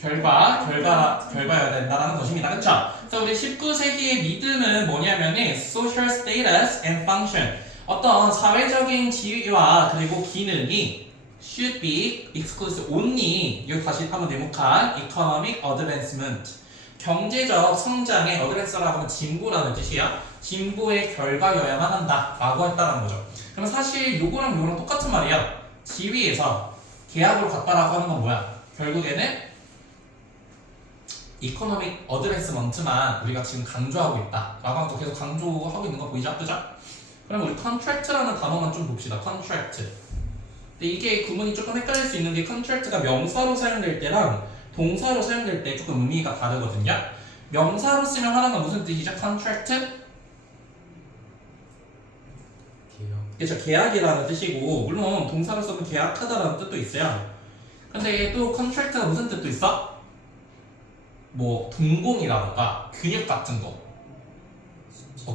결과여야 된다는 것입니다. 그쵸? 그래서 우리 19세기의 믿음은 뭐냐면은 social status and function 어떤 사회적인 지위와 그리고 기능이 should be exclusive only 이거 다시 한번 네모칸 economic advancement 경제적 성장의 advance라고 하면 진보라는 뜻이야. 진보의 결과여야만 한다 라고 했다는 거죠. 그럼 사실 요거랑 똑같은 말이야. 지위에서 계약으로 갔다라고 하는 건 뭐야? 결국에는 이코노믹 어드밴스먼트만 우리가 지금 강조하고 있다 라고 하는 거 계속 강조하고 있는 거 보이죠? 그죠? 그럼 우리 contract라는 단어만 좀 봅시다. contract. 근데 이게 구문이 조금 헷갈릴 수 있는 게 contract가 명사로 사용될 때랑 동사로 사용될 때 조금 의미가 다르거든요. 명사로 쓰면 하는 건 무슨 뜻이죠? contract? 계약. 그렇죠. 계약이라는 뜻이고 물론 동사로 써도 계약하다라는 뜻도 있어요. 근데 또 contract가 무슨 뜻도 있어? 뭐 동공이라던가 근육 같은 거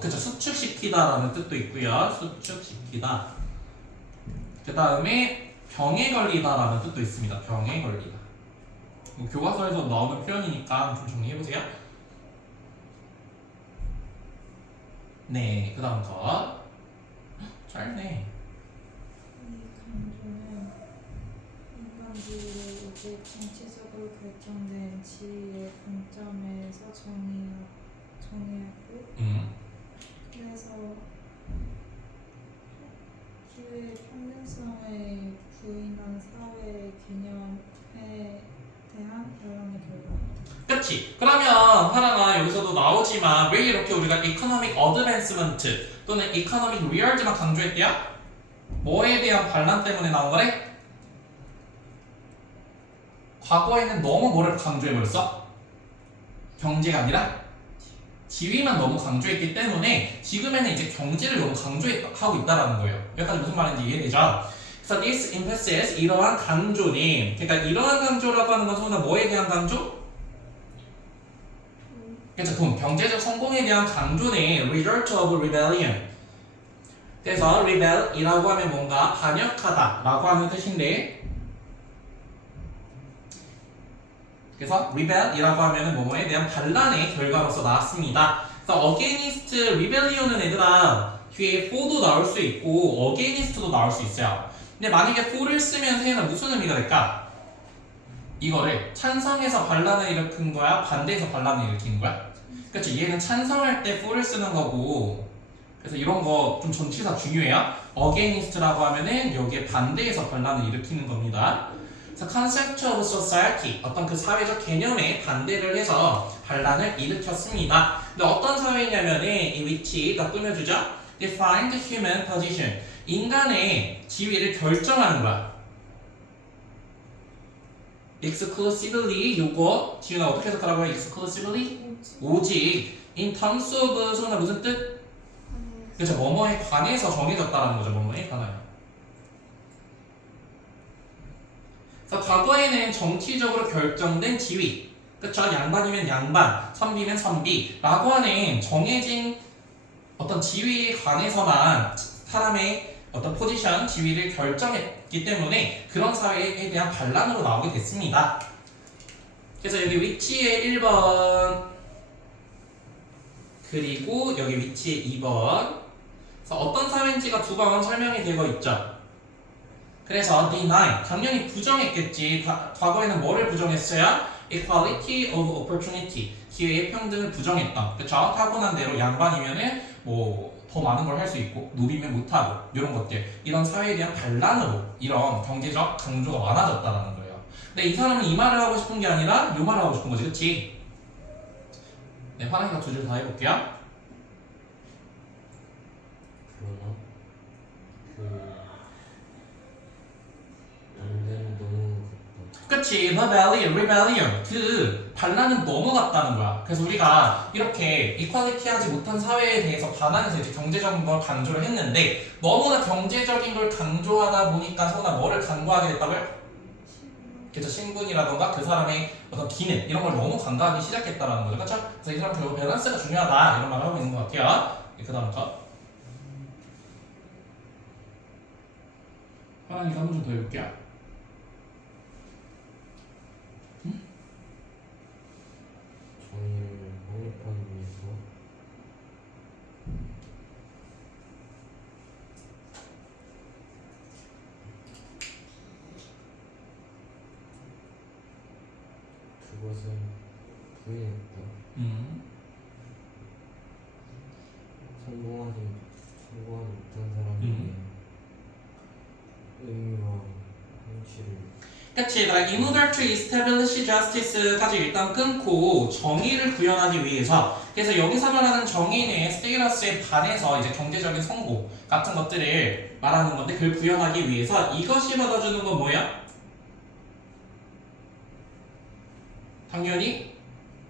그쵸 수축시키다라는 뜻도 있고요. 수축시키다 그 다음에 병에 걸리다라는 뜻도 있습니다. 병에 걸리다 교과서에서 나오는 표현이니까 좀 정리해보세요. 네, 그 다음 거 짧네. 이 강조는 인간주의의 이제 정치적으로 결정된 지위의 관점에서 정의하고 그래서 기회의 평등성을 부인한 사회의 개념에 대한 결론의 결과. 그치? 그러면 하나가 여기서도 나오지만 왜 이렇게 우리가 economic advancement 또는 economic reals만 강조했대요? 뭐에 대한 반란 때문에 나온 거래? 과거에는 너무 뭐를 강조해버렸어? 경제가 아니라 지위만 너무 강조했기 때문에 지금에는 이제 경제를 너무 강조하고 있다는 거예요. 여기까지 무슨 말인지 이해되죠? 그래서 this emphasis 이러한 강조는 그러니까 이러한 강조라고 하는 것은 뭐에 대한 강조? 그래서 돈, 경제적 성공에 대한 강조는 result of rebellion. 그래서 rebel이라고 하면 뭔가 반역하다 라고 하는 뜻인데 그래서 rebel이라고 하면 뭐뭐에 대한 반란의 결과로서 나왔습니다. 그래서 against rebellion은 얘들아 뒤에 for도 나올 수 있고 against도 나올 수 있어요. 근데 만약에 for를 쓰면 세연아 무슨 의미가 될까? 이거를 찬성해서 반란을 일으킨 거야? 반대해서 반란을 일으킨 거야? 그치? 얘는 찬성할 때 for를 쓰는 거고 그래서 이런 거 좀 전치사 중요해요. against라고 하면은 여기에 반대해서 반란을 일으키는 겁니다. 그래서 concept of society 어떤 그 사회적 개념에 반대를 해서 반란을 일으켰습니다. 근데 어떤 사회냐면은 이 위치가 꾸며주죠. Define the human position 인간의 지위를 결정하는 거야. exclusively 요거 지훈아 어떻게 해석하라고요? exclusively 오직 in terms of 소나 무슨 뜻? 그렇죠. 뭐뭐에 관해서 정해졌다라는 거죠. 뭐뭐에 관하여. 그래서 과거에는 정치적으로 결정된 지위, 그렇죠. 양반이면 양반, 선비면 선비라고 하는 정해진 어떤 지위에 관해서만 사람의 어떤 포지션, 지위를 결정했기 때문에 그런 사회에 대한 반란으로 나오게 됐습니다. 그래서 여기 위치에 1번 그리고 여기 위치에 2번 그래서 어떤 사회인지가 두 번 설명이 되고 있죠. 그래서 deny 당연히 부정했겠지. 과거에는 뭐를 부정했어요? equality of opportunity 기회의 평등을 부정했다. 그쵸? 타고난 대로 양반이면은 뭐 더 많은 걸 할 수 있고 노비면 못하고 이런 것들 이런 사회에 대한 반란으로 이런 경제적 강조가 많아졌다는 거예요. 근데 이 사람은 이 말을 하고 싶은 게 아니라 이 말을 하고 싶은 거지, 그치? 네, 화랑이가 두 줄 다 해볼게요. 그러나 반대는 너무 그치, rebellion 그 반란은 넘어갔다는 거야. 그래서 우리가 이렇게 이퀄리티 하지 못한 사회에 대해서 반항해서 이제 경제적인 걸 강조를 했는데 너무나 경제적인 걸 강조하다 보니까 서나 뭐를 강조하게 됐다고요? 그래서 신분이라던가 그 사람의 어떤 기능 이런 걸 너무 강조하기 시작했다라는 거죠. 그렇죠? 그래서 이 사람 결국 밸런스가 중요하다 이런 말을 하고 있는 것 같아요. 그 다음 거 하나님께 한 번 좀 더 해볼게요. 정의를 확립하기 위해서 그것을 부인했다. 성공하지 못한 사람에게 의미와 현실을 그치, 얘들아, in order to establish justice까지 일단 끊고 정의를 구현하기 위해서 그래서 여기서 말하는 정의는 스테이러스에 반해서 이제 경제적인 성공 같은 것들을 말하는 건데 그걸 구현하기 위해서 이것이 받아주는 건 뭐야? 당연히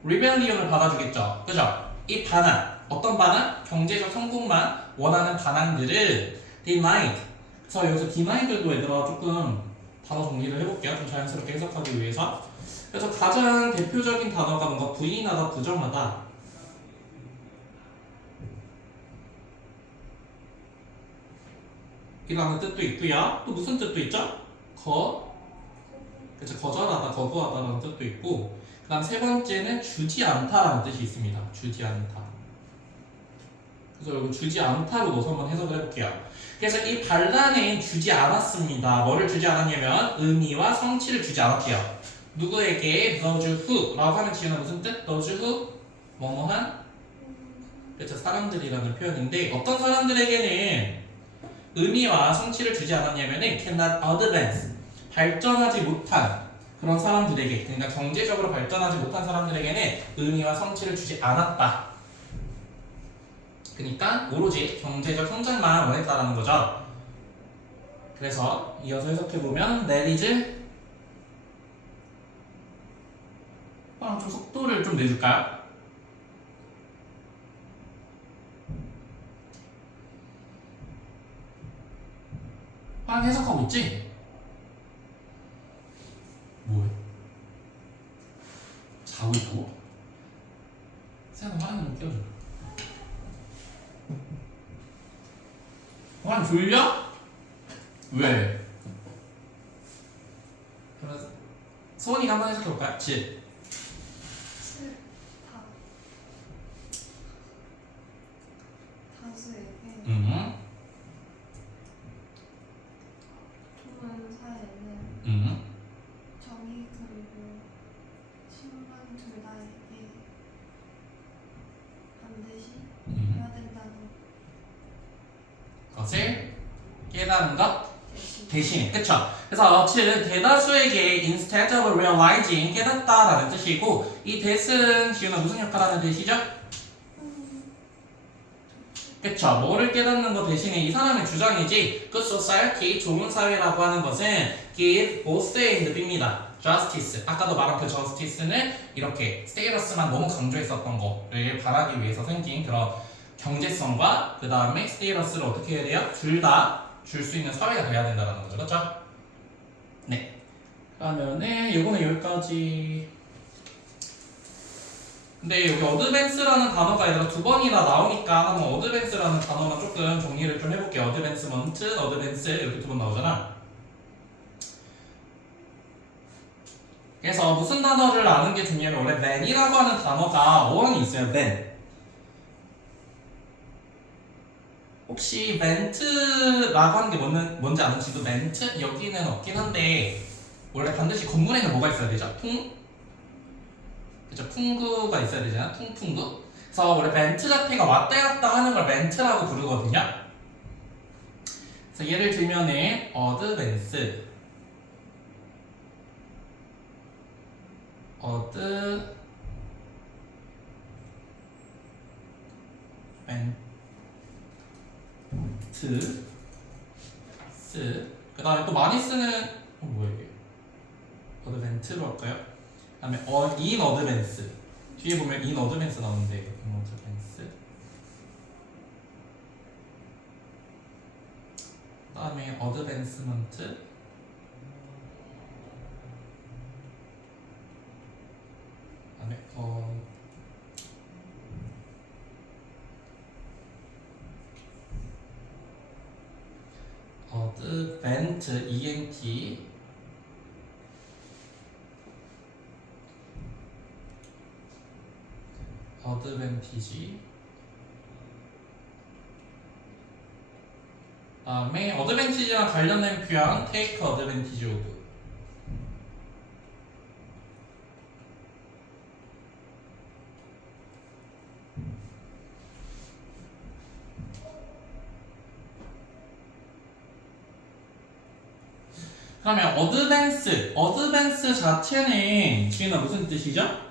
rebellion을 받아주겠죠. 그죠? 이 반항, 어떤 반항? 경제적 성공만 원하는 반항들을 denied. 그래서 여기서 denied도 얘들아 조금 단어 정리를 해볼게요. 좀 자연스럽게 해석하기 위해서. 그래서 가장 대표적인 단어가 뭔가 부인하다, 부정하다. 이라는 뜻도 있고요. 또 무슨 뜻도 있죠? 그쵸, 거절하다, 거부하다라는 뜻도 있고 그 다음 세 번째는 주지 않다라는 뜻이 있습니다. 주지 않다. 그래서 여기 주지 않다로 넣어서 한번 해석을 해볼게요. 그래서 이 반란은 주지 않았습니다. 뭐를 주지 않았냐면 의미와 성취를 주지 않았대요. 누구에게? those who라고 하면 지은아 무슨 뜻? those who? 뭐뭐한? 그래서 사람들이라는 표현인데 어떤 사람들에게는 의미와 성취를 주지 않았냐면은 cannot advance 발전하지 못한 그런 사람들에게 그러니까 경제적으로 발전하지 못한 사람들에게는 의미와 성취를 주지 않았다. 그러니까 오로지 경제적 성장만 원했다라는 거죠. 그래서 이어서 해석해보면 that is 좀 속도를 좀 내줄까요? 해석하고 있지? 뭐해? 자고 있다고? 세연아 화장 좀 껴줘. 화장 졸려? 왜? 그러면 소원이가 한번 해석해볼까요? 질 다수에게 음. 깨닫는 것 대신에, 그쵸? 그래서 즉 대다수에게 instead of realizing 깨닫다라는 뜻이고 이 that은 지훈아 무슨 역할하는 뜻이죠? 그쵸? 뭐를 깨닫는 것 대신에 이 사람의 주장이지 good society, 좋은 사회라고 하는 것은 give both and B입니다. justice, 아까도 말한 그 justice는 이렇게 status만 너무 강조했었던 거를 바라기 위해서 생긴 그런 경제성과 그 다음에 status를 어떻게 해야 돼요? 둘 다 줄 수 있는 사회가 돼야 된다는 거죠. 그렇죠? 네. 그러면은 요거는 여기까지. 근데 여기 어드밴스라는 단어가 얘들아 두 번이나 나오니까 한번 어드밴스라는 단어만 조금 정리를 좀 해볼게요. 어드밴스먼트, 어드밴스 이렇게 두 번 나오잖아. 그래서 무슨 단어를 아는 게 중요하면 원래 then이라고 하는 단어가 어원이 있어요. then. 혹시 멘트라고 하는 게 뭔지 아는지도 멘트? 여기는 없긴 한데 원래 반드시 건물에는 뭐가 있어야 되죠? 그쵸? 풍구가 있어야 되잖아. 풍구. 그래서 원래 멘트 자체가 왔다 갔다 하는 걸 멘트라고 부르거든요. 그래서 예를 들면은 어드밴스, 그 다음에 또 많이 쓰는 뭐야 이게 어드밴트로 할까요? 그 다음에 in 어드밴스 뒤에 보면 in 어드밴스 나오는데 in 어드밴스 그 다음에 어드밴스먼트 그 다음에 어드밴트 ENT 어드밴티지 다음에 어드밴티지랑 관련된 표현 take advantage of 그러면 어드밴스 자체는 지은아 무슨 뜻이죠?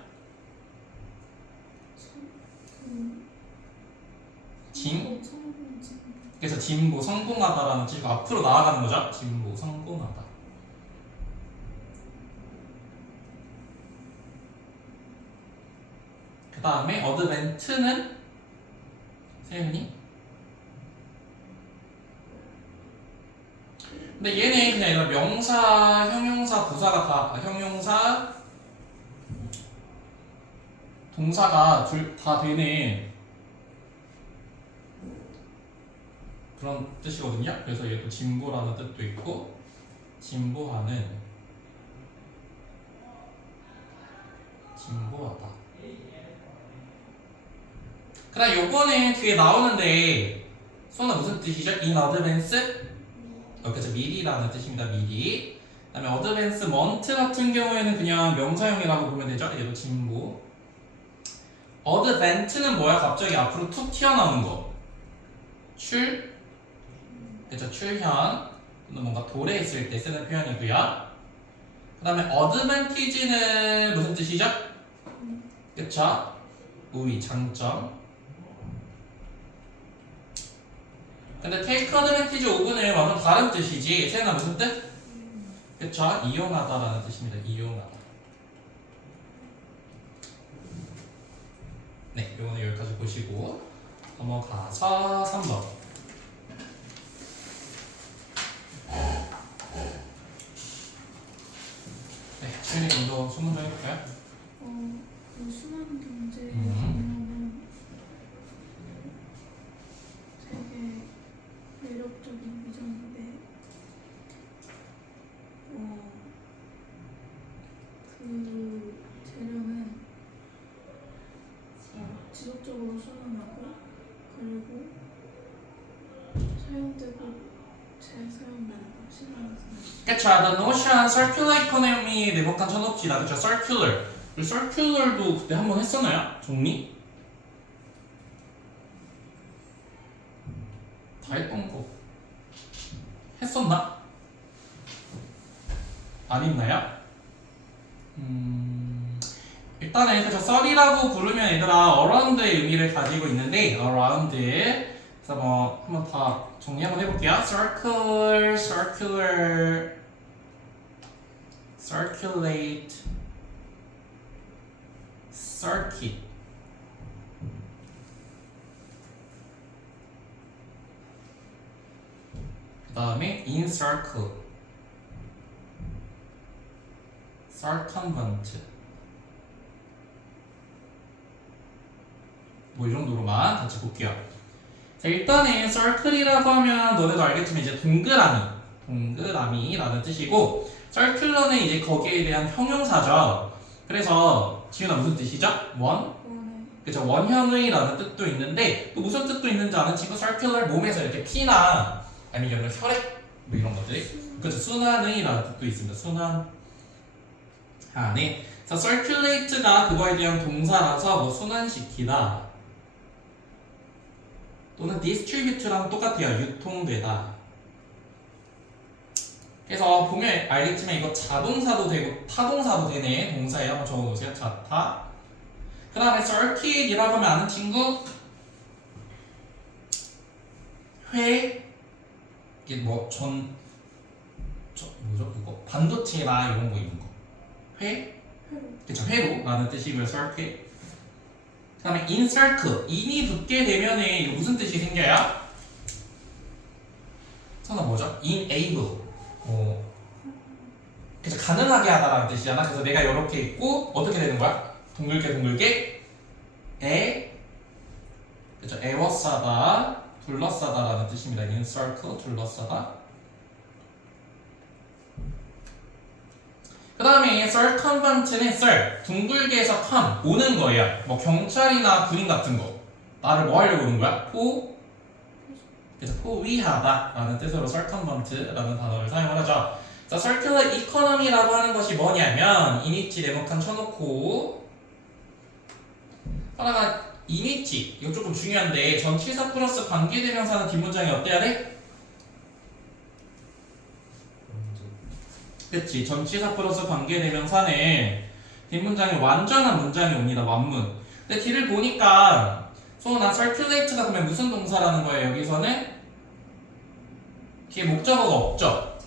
그래서 진보, 성공하다라는 뜻이고 앞으로 나아가는 거죠. 진보, 성공하다. 그 다음에 어드밴트는 세윤이? 근데 얘네 그냥 이런 명사, 형용사, 부사가 다 형용사, 동사가 다 되는 그런 뜻이거든요. 그래서 얘도 진보라는 뜻도 있고 진보하는 진보하다. 그 다음 요거는 뒤에 나오는데 소는 무슨 뜻이죠? in advance? 그래서 미리라는 뜻입니다. 미리. 그 다음에 어드밴스먼트 같은 경우에는 그냥 명사형이라고 보면 되죠. 얘도 진보. 어드밴트는 뭐야? 갑자기 앞으로 툭 튀어나오는 거. 그쵸? 출현. 뭔가 도래했을 때 쓰는 표현이고요. 그 다음에 어드밴티지는 무슨 뜻이죠? 그쵸? 우위, 장점. 근데 take advantage of는 완전 다른 뜻이지. 세연아 무슨 뜻? 그쵸? 이용하다라는 뜻입니다. 이용하다. 네, 요거는 여기까지 보시고 넘어가서 3번. 네, 시윤이 먼저 수문 좀 해볼까요? 그 순환 경제 보면은 되게 매력적인 비전인데, 그 재료는 지속적으로 순환하고 그리고 사용되고 재사용되는 거 신화에서. 그쵸? The notion circular economy에 내복한 천업지다. 그쵸? circular. circular도 그때 한번 했었나요? 정리? 다 했던 거 했었나? 안 했나요? 일단은 그저 썰이라고 부르면 얘들아 around의 의미를 가지고 있는데 around 그래서 뭐 한번 다 정리 한번 해볼게요. circular, circular, circulate, circuit. 그 다음에 in circle, circumvent. 뭐 이 정도로만 같이 볼게요. 자, 일단은 circle이라고 하면 너네도 알겠지만 이제 동그라미라는 뜻이고 circular는 이제 거기에 대한 형용사죠. 그래서 지훈아 무슨 뜻이죠? 원? 원해. 그죠? 원형의라는 뜻도 있는데 또 무슨 뜻도 있는지 아는 친구 circular 몸에서 이렇게 피나 아니면 혈액 뭐 이런 것들 그죠? 순환의라는 뜻도 있습니다. 순환 네. 자, circulate가 그거에 대한 동사라서 뭐 순환시키다 또는 distribute랑 똑같아요. 유통되다. 그래서 보면 알겠지만 이거 자동사도 되고 타동사도 되네. 동사에 한번 적어놓으세요. 자타. 그 다음에 circuit이라고 하면 아는 친구 회 이게 뭐 뭐죠 그거 반도체나 이런 거 있는 거 회? 그쵸 회로라는 뜻이고요. circuit. 그 다음에 in circle in이 붙게 되면은 이거 무슨 뜻이 생겨요? 선아 뭐죠? enable 그쵸 가능하게 하다라는 뜻이잖아. 그래서 내가 이렇게 있고 어떻게 되는 거야? 동글게 그쵸 에워싸다 둘러싸다라는 뜻입니다. in circle 둘러싸다. 그 다음에 circumvent는 둥글게 해서 come 오는 거예요. 뭐 경찰이나 군인 같은 거 나를 뭐 하려고 오는 거야? 그래서 포위하다 라는 뜻으로 circumvent라는 단어를 사용을 하죠. 자, circular economy라고 하는 것이 뭐냐면 이니치 네모칸 쳐놓고 하나가 이니치 이거 조금 중요한데 전치사 플러스 관계대명사는 뒷문장이 어때야 돼? 그치 전치사 플러스 관계대명사는 뒷문장이 완전한 문장이 옵니다. 완문. 근데 뒤를 보니까 소나 circulate가 그러면 무슨 동사라는 거예요? 여기서는 뒤에 목적어가 없죠.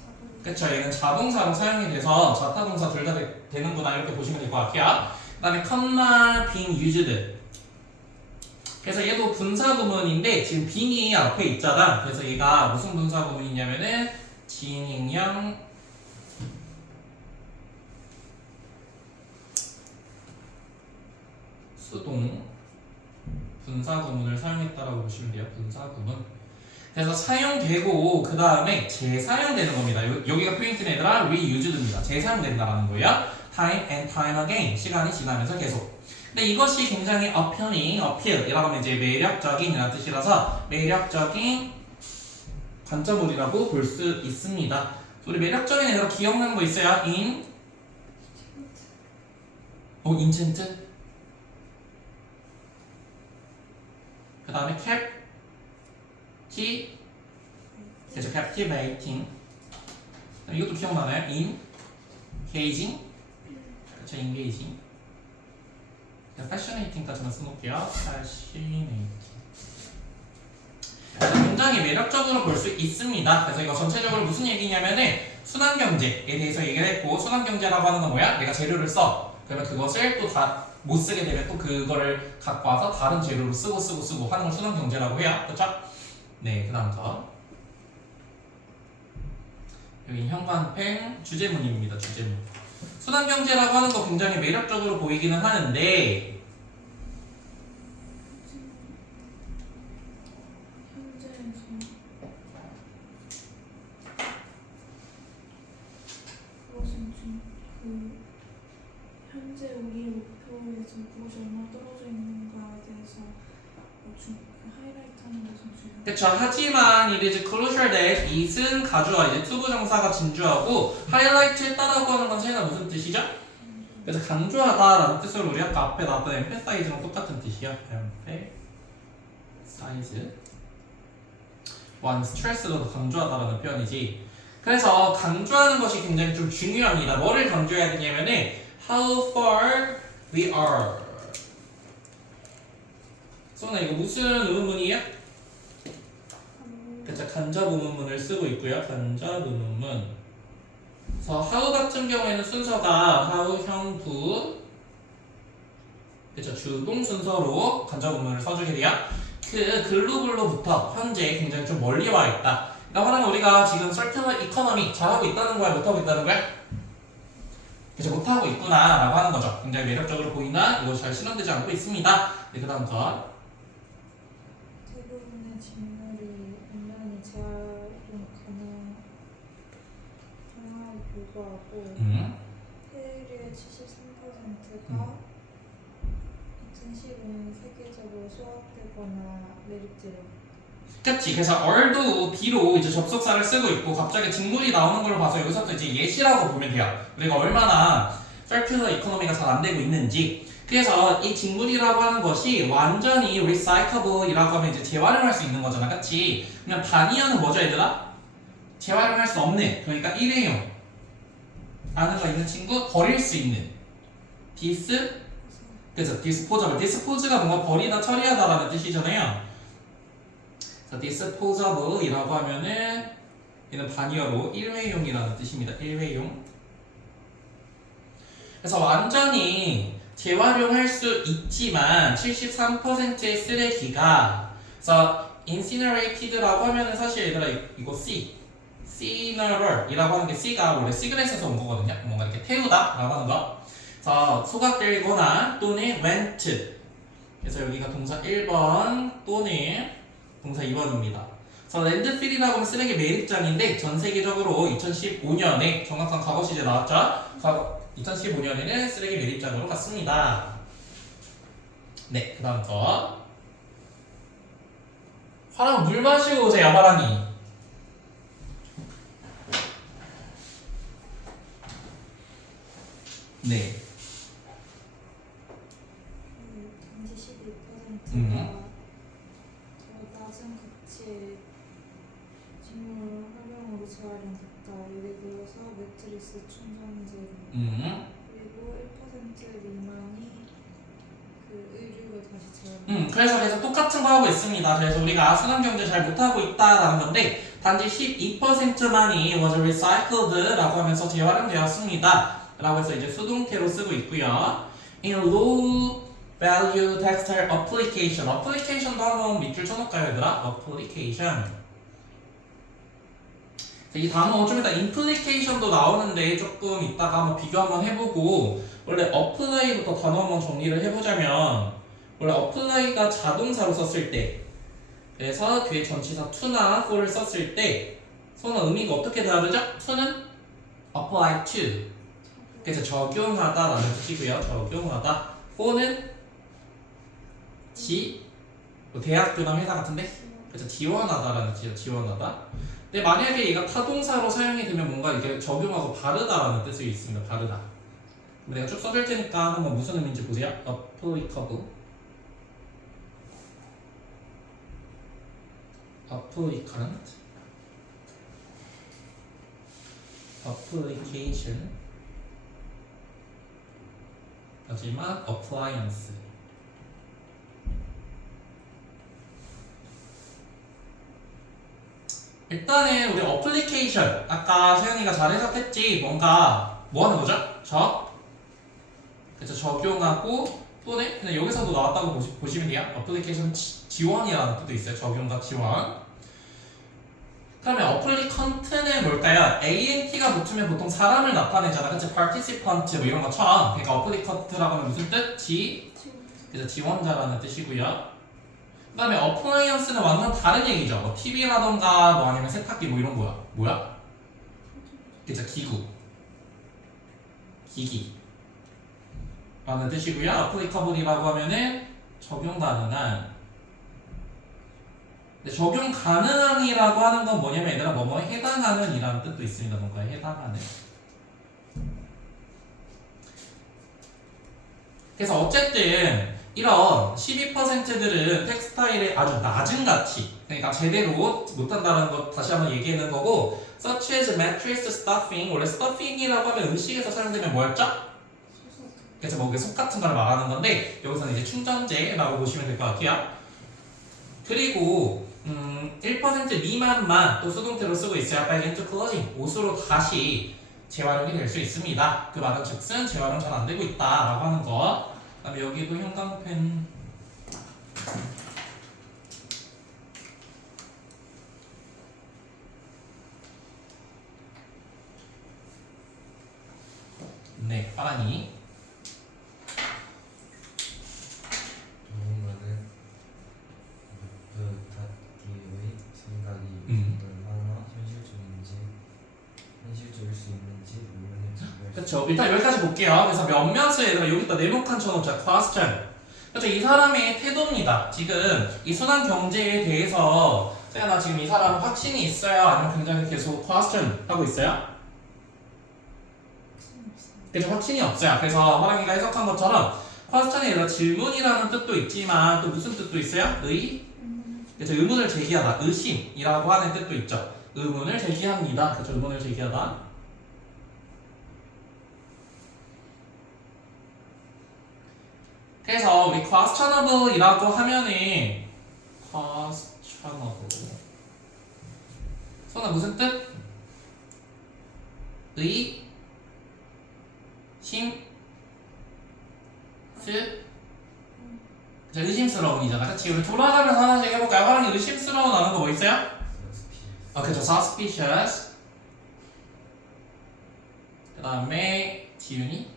그쵸 얘는 자동사로 사용이 돼서 자타동사 둘 다 되는구나 이렇게 보시면 될 것 같아요. 그 다음에 comma being used 그래서 얘도 분사구문인데 지금 being이 앞에 있잖아. 그래서 얘가 무슨 분사구문이냐면은 진행형 수동 분사구문을 사용했다라고 보시면 돼요. 분사구문. 그래서 사용되고 그 다음에 재사용되는 겁니다. 여기가 포인트는 얘들아 reused입니다. 재사용된다라는 거예요. time and time again 시간이 지나면서 계속. 근데 이것이 굉장히 appealing, appeal이라고 하면 이제 매력적인이라는 뜻이라서 매력적인 관점물이라고 볼 수 있습니다. 우리 매력적인 애들 기억나는 거 있어요? 인챈트? 그 다음에 그래서 captivating 이것도 기억나나요? engaging 그쵸 engaging fascinating까지만 써놓을게요. fascinating 굉장히 매력적으로 볼 수 있습니다. 그래서 이거 전체적으로 무슨 얘기냐면은 순환경제에 대해서 얘기를 했고 순환경제라고 하는 건 뭐야? 내가 재료를 써 그러면 그것을 또 다 못 쓰게 되면 또 그거를 갖고 와서 다른 재료로 쓰고 하는 걸 순환경제라고 해요. 그쵸? 네, 그 다음부터 여기 현관펜 주제문입니다. 주제문. 순환경제라고 하는 거 굉장히 매력적으로 보이기는 하는데 현재 우리 목표에서 무엇이 얼마나 떨어져 있는가에 대해서 하이라이트하는 게 좀 중요해요. 그쵸. 하지만 it is crucial that it은 가주어 이제 투부정사가 진주하고 하이라이트했다라고 하는 건 차이가 무슨 뜻이죠? 그래서 강조하다라는 뜻으로 우리 아까 앞에 나왔던 emphasize랑 똑같은 뜻이요. emphasize. 스트레스도 강조하다라는 표현이지. 그래서 강조하는 것이 굉장히 좀 중요합니다. 뭐를 강조해야 되냐면은 how far we are. 소나 이거 무슨 의문문이에요? 그쵸, 간접 의문문을 쓰고 있고요. 간접 의문문. 그래서 how 같은 경우에는 순서가 how, 형, 부, 그쵸, 주동 순서로 간접 의문문을 써주게 돼요. 그 글로벌로부터 현재 굉장히 좀 멀리 와 있다. 라고 하면 우리가 지금 circular economy 잘하고 있다는 거야, 못하고 있다는 거야? 그쵸, 못하고 있구나 라고 하는 거죠. 굉장히 매력적으로 보이나 이거 잘 실현되지 않고 있습니다. 네, 그 다음 거. 대부분의 직물이 온전히 재활용 가능함에 불구하고 폐일의 73%가 2015년 세계적으로 소화되거나 매립되려. 그치. 그래서 R도 B로 이제 접속사를 쓰고 있고 갑자기 직물이 나오는 걸로 봐서 여기서부터 이제 예시라고 보면 돼요. 우리가 얼마나 circular economy가 잘 안 되고 있는지. 그래서 이 직물이라고 하는 것이 완전히 recyclable이라고 하면 이제 재활용할 수 있는 거잖아, 그치? 그러면 반이어는 뭐죠, 얘들아? 재활용할 수 없는, 그러니까 일회용 라는 거 있는 친구, 버릴 수 있는 그래서 disposable. dispose가 뭔가 버리다, 처리하다라는 뜻이잖아요. 자, disposable이라고 하면은 얘는 반이어로 일회용이라는 뜻입니다. 일회용. 그래서 완전히 재활용할 수 있지만 73%의 쓰레기가 그래서 incinerated라고 하면은 사실 얘들아 이거 incineral이라고 하는 게 C가 원래 시그넷에서 온 거거든요. 뭔가 이렇게 태우다라고 하는 거. 그래서 소각되거나 또는 went. 그래서 여기가 동사 1번 또는 동사 2번입니다. 그래서 랜드필이라고 하면 쓰레기 매립장인데 전 세계적으로 2015년에 정확한 과거 시제 나왔죠? 2015년에는 쓰레기 매립장으로 갔습니다. 네, 그 다음 거. 화랑 물 마시고 오세요, 화랑이. 네. 단지 12%가 저 낮은 가치의 직물 활용으로 재활용됐다. 예를 들어서 매트리스 충전재료. 그리고 1% 미만이 그 의류를 다시 재활용. 그래서 계속 똑같은 거 하고 있습니다. 그래서 우리가 순환경제 잘 못하고 있다라는 건데 단지 12%만이 was recycled라고 하면서 재활용되었습니다. 라고 해서 이제 수동태로 쓰고 있고요. In low value textile application. application도 한번 밑줄 쳐놓을까요, 얘들아? application. 이 단어 좀 이따 implication도 나오는데 조금 이따가 한번 비교 한번 해보고 원래 apply부터 단어 한번 정리를 해보자면 원래 apply가 자동사로 썼을 때 그래서 뒤에 전치사 to나 for를 썼을 때 소는 의미가 어떻게 다르죠? to는 apply to 그래서 적용하다 라는 뜻이고요. 적용하다. for는 대학교나 회사 같은데 그래서 지원하다 라는 뜻이죠. 지원하다. 근데 만약에 얘가 타동사로 사용이 되면 뭔가 이렇게 적용하고 바르다라는 뜻이 있습니다. 바르다. 내가 쭉 써줄 테니까 한번 무슨 의미인지 보세요. applicable, applicant, application, 마지막 appliance. 일단은 우리 어플리케이션 아까 세영이가 잘 해석했지. 뭔가 뭐 하는 거죠? 그래서 적용하고 또는 그냥 여기서도 나왔다고 보시면 돼요. 어플리케이션 지원이라는 뜻도 있어요. 적용과 지원. 그러면 어플리컨트는 뭘까요? ANT가 붙으면 보통 사람을 나타내잖아. 그치? participant 뭐 이런 것처럼. 그러니까 어플리컨트라고 하면 무슨 뜻? 그래서 지원자라는 뜻이고요. 그 다음에 어플라이언스는 완전 다른 얘기죠. 뭐 TV라던가 뭐 아니면 세탁기 뭐 이런 거야. 뭐야? 그쵸, 기기 라는 뜻이고요. applicable이라고 하면은 적용 가능한. 근데 적용 가능한이라고 하는 건 뭐냐면 얘들아 뭐뭐에 해당하는 이라는 뜻도 있습니다. 뭔가에 해당하는. 그래서 어쨌든 이런 12%들은 텍스타일의 아주 낮은 가치, 그러니까 제대로 못한다는 거 다시 한번 얘기하는 거고, such as mattress stuffing, 원래 stuffing이라고 하면 음식에서 사용되면 뭐였죠? 그래서 뭐 속 같은 걸 말하는 건데 여기서는 이제 충전재라고 보시면 될 것 같아요. 그리고 1% 미만만 또 수동태로 쓰고 있어야 back into clothing, 옷으로 다시 재활용이 될 수 있습니다. 그 말은 즉슨 재활용 잘 안 되고 있다라고 하는 거. 그다음에 여기도 형광펜. 네, 파랑이. 누군가는 목표 닫기의 생각이 얼마나 현실적일 수 있는지 의문을 제기할 수 그렇죠. 일단 여기까지 볼게요. 그래서 몇몇의 얘들아 여기다 네모칸 쳐놓자. question. 그렇죠. 이 사람의 태도입니다. 지금 이 순환 경제에 대해서 나 지금 이 사람은 확신이 있어요? 아니면 굉장히 계속 question 하고 있어요? 그래서 확신이 없어요. 그래서 화랑이가 해석한 것처럼 question에 대해서 질문이라는 뜻도 있지만 또 무슨 뜻도 있어요? 그래서 의문을 제기하다, 의심이라고 하는 뜻도 있죠. 의문을 제기합니다. 그래서 의문을 제기하다. 그래서 우리 questionable이라고 하면은 questionable. 소나 무슨 뜻? 의심스러운이잖아. 그치? 우리 돌아가면서 하나씩 해볼까요? 화랑이 의심스러운 하는 거 뭐 있어요? 있습니다. 그쵸. suspicious. 그 다음에 지윤이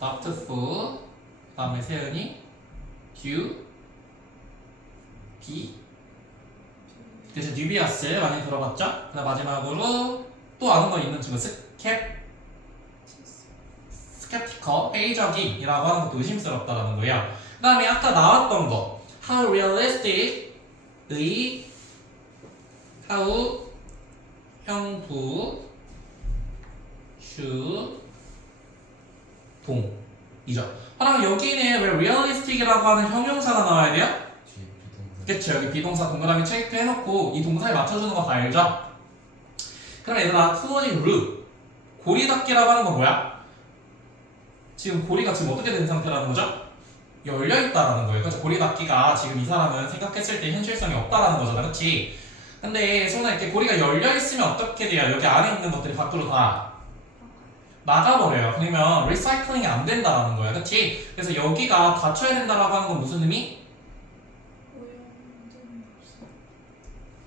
doubtful. 그 다음에 세은이 그래서 dubious 많이 들어봤죠? 그 다음 마지막으로 또 아는 거 있는 친구 skeptical, 회의적인이라고 하는 것도 의심스럽다라는 거예요. 그 다음에 아까 나왔던 거 how realistic how 형부 동이죠. 그럼 여기는 왜 realistic이라고 하는 형용사가 나와야 돼요? 뒤에 비동사. 그쵸. 여기 비동사 동그라미 체크 해놓고 이 동사에 맞춰주는 거 다 알죠? 그럼 얘들아 closing root 고리 닫기라고 하는 건 뭐야? 지금 고리가 지금 어떻게 된 상태라는 거죠? 열려있다라는 거예요. 그래서 고리 닫기가 지금 이 사람은 생각했을 때 현실성이 없다라는 거잖아. 그치? 근데 손에 이렇게 고리가 열려있으면 어떻게 돼요? 여기 안에 있는 것들이 밖으로 다 나가버려요. 그러면 리사이클링이 안 된다라는 거야. 그치? 그래서 여기가 닫혀야 된다라고 하는 건 무슨 의미?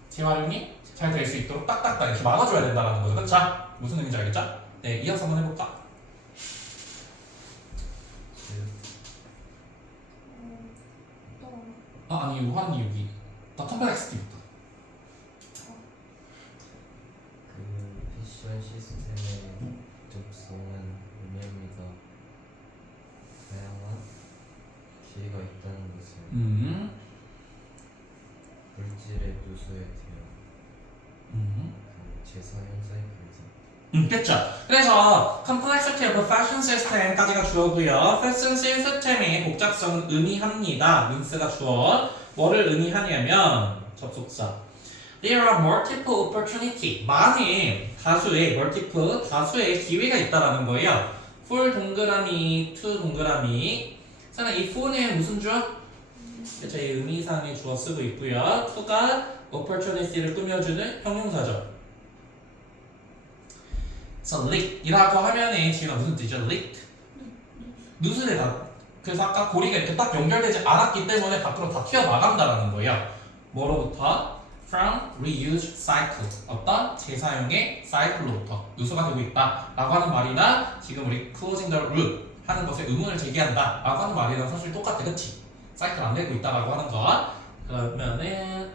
재활용이 잘 될 수 있도록 딱딱딱 이렇게 막아줘야 된다라는 거죠. 그쵸? 무슨 의미인지 알겠죠? 네, 이어서 한번 해볼까? 아니, 화는 여기. 나 컴플렉시티부터. 그 패션 시스템의 독성은 의미합니다. 다양한 기회가 있다는 것을 물질의 누수에 대한 그 재사용 사이클이죠. 그쵸. 그래서 complexity of fashion system까지가 주어고요. fashion system의 복잡성은 의미합니다. means가 주어. 뭐를 의미하냐면 접속사. There are multiple opportunity. 많은 다수의 기회가 있다라는 거예요. for 동그라미, to 동그라미. 그래서 이 for는 무슨 주어? 그쵸. 이 의미상의 주어 쓰고 있고요. to가 opportunity를 꾸며주는 형용사죠. 그래서 leak이라고 하면은 지금 무슨 뜻이죠? leak? 누수되다. 그래서 아까 고리가 이렇게 딱 연결되지 않았기 때문에 밖으로 다 튀어나간다라는 거예요. 뭐로부터? From reuse cycle. 어떤? 재사용의 사이클로부터 누수가 되고 있다 라고 하는 말이나 지금 우리 closing the loop 하는 것에 의문을 제기한다 라고 하는 말이랑 사실 똑같아. 그치? 사이클 안 되고 있다 라고 하는 거. 그러면은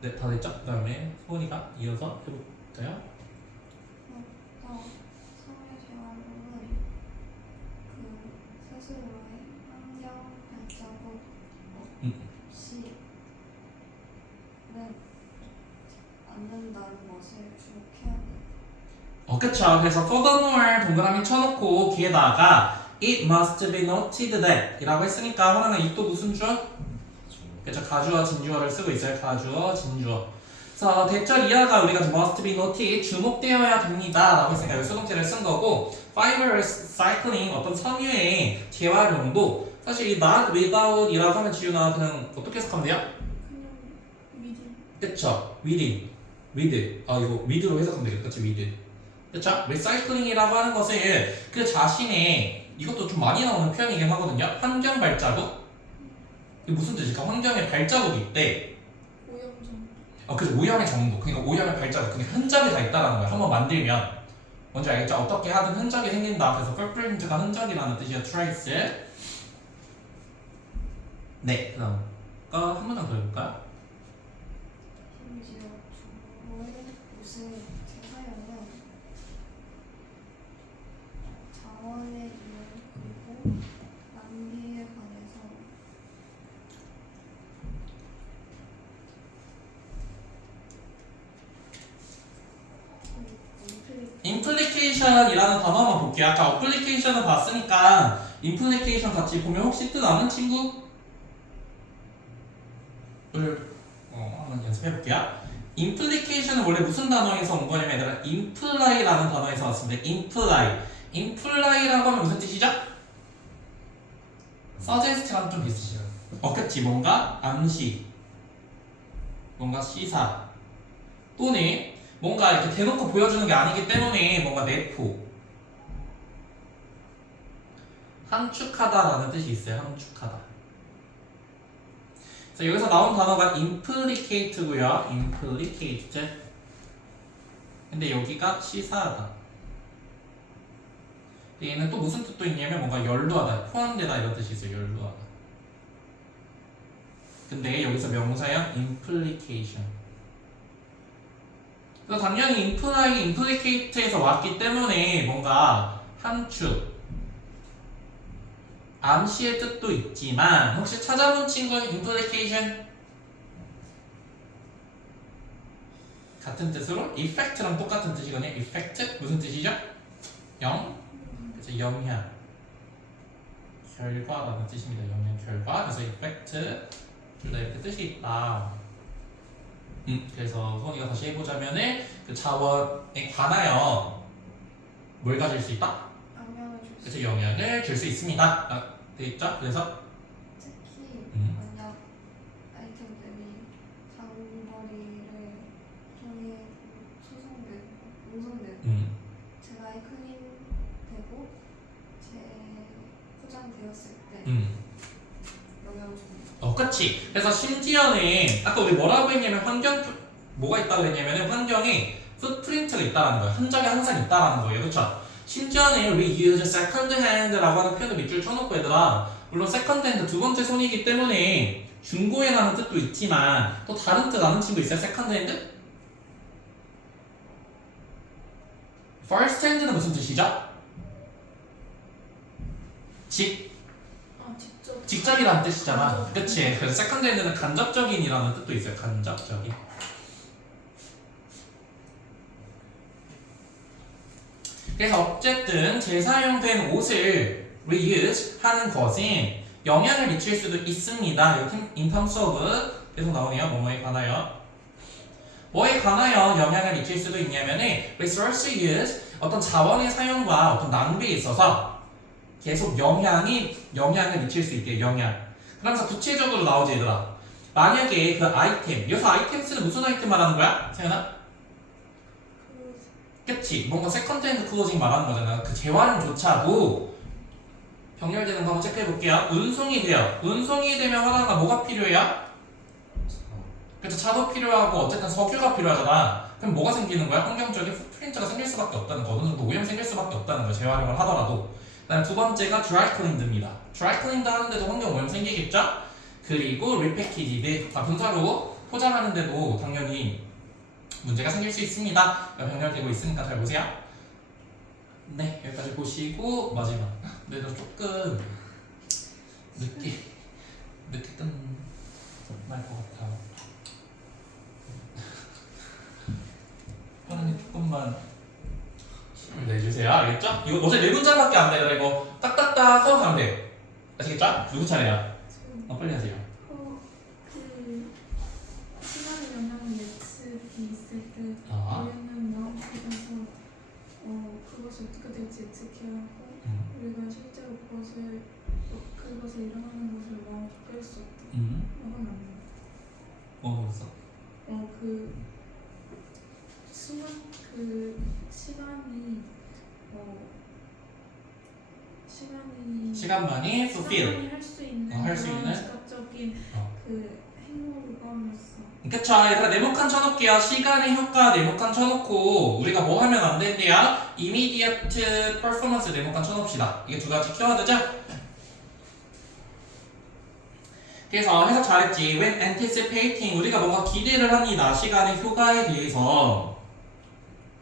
네, 다 됐죠? 그 다음에 소은이가 이어서 해볼까요? 성의 재활용은 그 스스로의 환경 발자국 없이는 않는다는 것을 주목해야 돼. 그쵸. 그래서 furthermore 동그라미 쳐놓고 뒤에다가 it must be noted that 이라고 했으니까 하나는 이 또 무슨 주어? 그쵸. 가주어, 진주어를 쓰고 있어요. 가주어, 진주어. 그래서 대절 이하가 우리가 must be noted 주목되어야 됩니다 라고 했으니까 여기 수동태를 쓴 거고 fibrous cycling 어떤 섬유의 재활용도 사실 이 not without 이라고 하면 지윤아 그냥 어떻게 해석하면 돼요? 그냥 미디. 그쵸. with 이거 with로 해석하면 되겠다. 그치 with 그쵸? 리사이클링이라고 하는 것을 그 자신의 이것도 좀 많이 나오는 표현이긴 하거든요. 환경 발자국 이게 무슨 뜻일까? 환경에 발자국이 있대. 오염정. 그래서 오염의 정도. 그러니까 오염의 발자국. 그러니까 흔적이 다 있다라는 거야. 한번 만들면 뭔지 알겠죠? 어떻게 하든 흔적이 생긴다. 그래서 footprint가 흔적이라는 뜻이야. trace. 네, 그럼 한 문장 더 해볼까요? 심지어 주어의 무슨 재사용은 자원의 이용 그리고 낭비에 관해서 implication이라는 단어 한번 볼게요. 아까 application을 봤으니까 implication 같이 보면 혹시 뜻 아는 친구? 한번 연습해볼게요. implication은 원래 무슨 단어에서 온 거냐면 얘들아 imply라는 단어에서 왔습니다. imply라고 하면 무슨 뜻이죠? suggest랑 좀 비슷해요. 그치. 뭔가 암시, 뭔가 시사 또는 뭔가 이렇게 대놓고 보여주는 게 아니기 때문에 뭔가 내포 함축하다라는 뜻이 있어요. 함축하다. 자, 여기서 나온 단어가 implicate고요. implicate. 근데 여기가 시사하다. 얘는 또 무슨 뜻도 있냐면 뭔가 연루하다, 포함되다 이런 뜻이 있어요. 연루하다. 근데 여기서 명사형 implication. 그래서 당연히 imply, implicate에서 왔기 때문에 뭔가 함축, 암시의 뜻도 있지만 혹시 찾아본 친구 implication 같은 뜻으로 effect랑 똑같은 뜻이거든요. effect 무슨 뜻이죠? 그래서 영향, 결과라는 뜻입니다. 영향, 결과. 그래서 effect 둘 다 이렇게 뜻이 있다. 그래서 소원이가 다시 해보자면은 그 자원에 관하여 뭘 가질 수 있다? 영향을 줄 수 그래서 영향을 줄 수 있습니다. 돼 있죠? 그래서 특히 만약 아이템들이 장거리를 통해 운송되고 재라이클링 되고 재포장되었을 때 영향을 줍니다. 그치. 그래서 심지어는 아까 우리 뭐라고 했냐면 뭐가 있다고 했냐면은 환경에 풋프린트가 있다라는 거예요. 흔적이 항상 있다라는 거예요. 그쵸? 심지어는 reuse second hand라고 하는 표현을 밑줄 쳐놓고 얘들아 물론 second hand 두 번째 손이기 때문에 중고에라는 뜻도 있지만 또 다른 뜻 아는 친구 있어요? second hand? first hand는 무슨 뜻이죠? 직접이라는 뜻이잖아. 그치? 그래서 second hand는 간접적인이라는 뜻도 있어요. 간접적인. 그래서 어쨌든 재사용된 옷을 reuse 하는 것은 영향을 미칠 수도 있습니다. 여기 in terms of 계속 나오네요. 뭐뭐에 관하여. 뭐에 관하여 영향을 미칠 수도 있냐면은 resource use 어떤 자원의 사용과 어떤 낭비에 있어서 계속 영향을 미칠 수 있게 영향. 그러면서 구체적으로 나오지 얘들아. 만약에 그 아이템, 여기서 아이템스는 무슨 아이템 말하는 거야? 세연아? 그치? 뭔가 세컨드 핸드 클로징 말하는 거잖아. 그 재활용조차도 병렬되는 거 한번 체크해 볼게요. 운송이 돼요. 운송이 되면 하나가 뭐가 필요해요? 그래서 차도 필요하고 어쨌든 석유가 필요하잖아. 그럼 뭐가 생기는 거야? 환경적인 풋프린트가 생길 수밖에 없다는 거. 어느 정도 오염 생길 수밖에 없다는 거야. 재활용을 하더라도. 그다음 두 번째가 드라이클린드입니다. 드라이클린드 하는데도 환경 오염 생기겠죠? 그리고 리패키지드 분사로 포장하는데도 당연히 문제가 생길 수 있습니다. 병렬되고 있으니까 잘 보세요. 네, 여기까지 보시고 마지막. 근데 너 조금 늦게 끝날 것 같아요. 하나님 조금만 돼요. 알겠죠? 이거 어제 4문장밖에 안 돼요. 이거 딱딱딱 하고 가면 돼. 아시겠죠? 누구 차례야? 빨리 하세요. 그 시간의 영향을 예측이 있을 때 아. 우리는 마음속에서 그것이 어떻게 될지 예측해야 하고 우리가 실제로 그것을 일어나는 것을 마음속에 깰 수 없다. 이건 맞는 뭐 있어? 그 시간만이 fulfill. 할 수 있는 할 수 있는? 즉각적인 그 행동을 포함했어. 그쵸. 얘들아 네모칸 쳐놓을게요. 시간의 효과 네모칸 쳐놓고 우리가 뭐 하면 안 된대요? immediate performance 네모칸 쳐놓읍시다. 이게 두 가지 키워드죠? 그래서 해석 잘했지. When anticipating 우리가 뭔가 기대를 합니다. 시간의 효과에 대해서.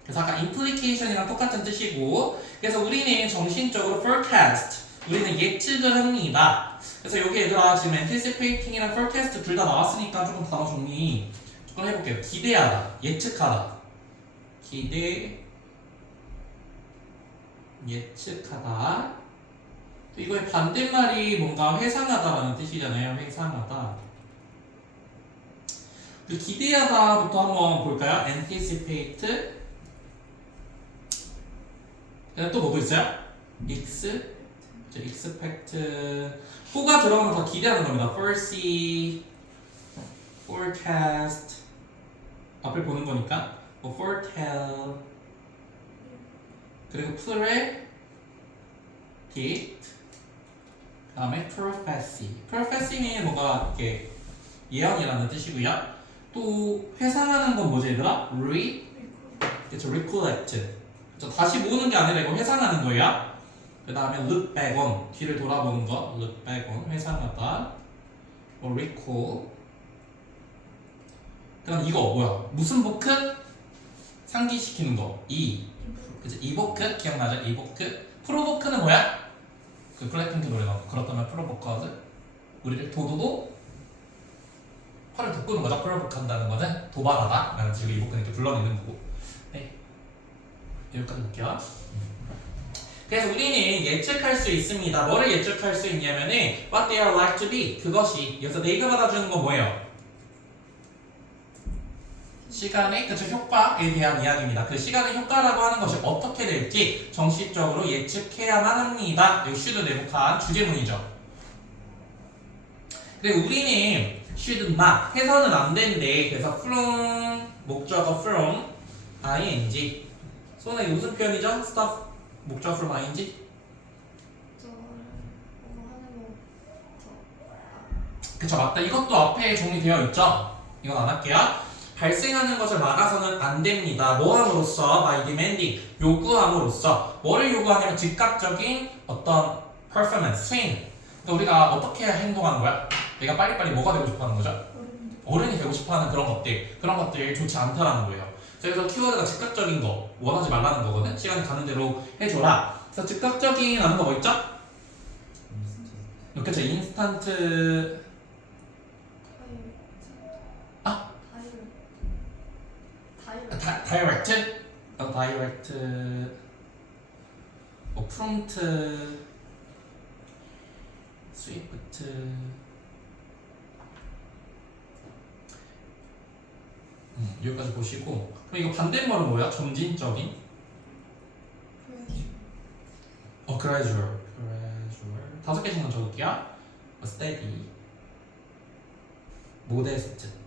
그래서 아까 implication이랑 똑같은 뜻이고 그래서 우리는 정신적으로 forecast 우리는 예측을 합니다. 그래서 여기 얘들아 지금 anticipating이랑 forecast 둘 다 나왔으니까 조금 단어 정리 조금 해볼게요. 기대하다, 예측하다. 기대, 예측하다. 이거의 반대말이 뭔가 회상하다라는 뜻이잖아요. 회상하다. 그 기대하다부터 한번 볼까요? anticipate. 그다음 또 뭐도 있어요? expect. 호가 들어가면 다 기대하는 겁니다. foresee, forecast. 앞을 보는 거니까. 뭐 foretell. 그리고 predict. 다음에 prophecy. prophecy는 뭔가 이렇게 예언이라는 뜻이고요. 또 회상하는 건 뭐지 얘들아? 그렇죠. recollect. 그렇죠. 다시 모으는 게 아니라 이거 회상하는 거야. 그 다음에 look back on. 뒤를 돌아보는 거. look back on. 회상하다. recall. 그럼 이거 뭐야? 무슨 보크? 상기시키는 거. 그치? evoke 기억나죠? evoke. provoke는 뭐야? 그 블랙핑크 노래 나온 거. 그렇다면 프로보커즈 우리를 도도도 화를 돋구는 거죠. 프로보크 한다는 거는 도발하다 라는 지금 이복근 이렇게 불러내는 거고. 네, 여기까지 볼게요. 그래서 우리는 예측할 수 있습니다. 뭐를 예측할 수 있냐면은 what they are like to be 그것이 여기서 네가 받아주는 건 뭐예요? 시간의 그쵸 효과에 대한 이야기입니다. 그 시간의 효과라고 하는 것이 어떻게 될지 정식적으로 예측해야만 합니다. 여기 should 네모칸 주제문이죠. 그리고 우리는 should not 해서는 안 된대. 그래서 from 목적어 from ing 소나 이게 무슨 표현이죠? stuff 목적어 from ing 그쵸 맞다. 이것도 앞에 정리되어 있죠? 이건 안 할게요. 발생하는 것을 막아서는 안 됩니다. 뭐 함으로써? by demanding 요구함으로써 뭐를 요구하냐면 즉각적인 어떤 performance, swing. 그러니까 우리가 어떻게 행동하는 거야? 내가 빨리빨리 뭐가 되고 싶어 하는 거죠? 어른이 되고 싶어 하는 그런 것들 좋지 않다라는 거예요. 그래서 키워드가 즉각적인 거 원하지 말라는 거거든. 시간이 가는 대로 해줘라. 그래서 즉각적인 하는 거 뭐 있죠? 그쵸 인스턴트 다이렉트? 다이렉트 뭐 프롬트 스위프트 여기까지 보시고 그럼 이거 반대말은 뭐야? 점진적인? gradual 5개씩만 적을게요. steady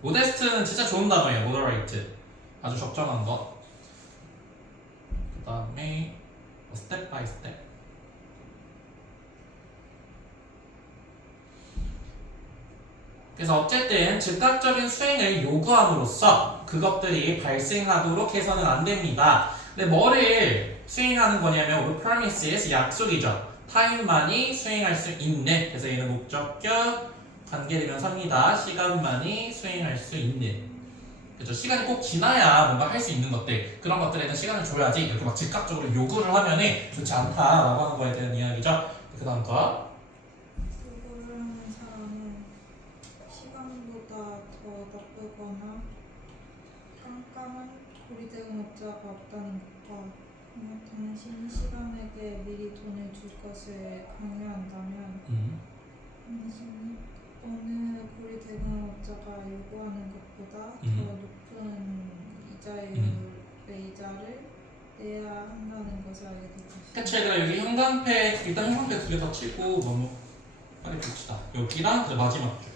modest는 진짜 좋은 단어예요. moderate 아주 적정한 것. 그 다음에 step by step. 그래서 어쨌든 즉각적인 수행을 요구함으로써 그것들이 발생하도록 해서는 안 됩니다. 근데 뭐를 수행하는 거냐면 우리 promises 약속이죠. time만이 수행할 수 있는 그래서 얘는 목적격 관계대명사입니다. 시간만이 수행할 수 있는 그렇죠. 시간이 꼭 지나야 뭔가 할 수 있는 것들 그런 것들에는 시간을 줘야지 이렇게 막 즉각적으로 요구를 하면은 좋지 않다라고 하는 거에 대한 이야기죠. 그 다음 거 요구를 하는 사람은 시간보다 더 나쁘거나 깜깜한 고리대응업자가 없다는 것과 당신이 시간에게 미리 돈을 줄 것을 강요한다면 당신이 어느 고리 대금업자가 요구하는 것보다 더 높은 이자를 내야 한다는 것을 알게 될 것이다. 그치, 그럼 여기 형광펜 일단 형광펜 2개 더 치고 너무 빨리 봅시다. 여기랑 그 마지막 줄.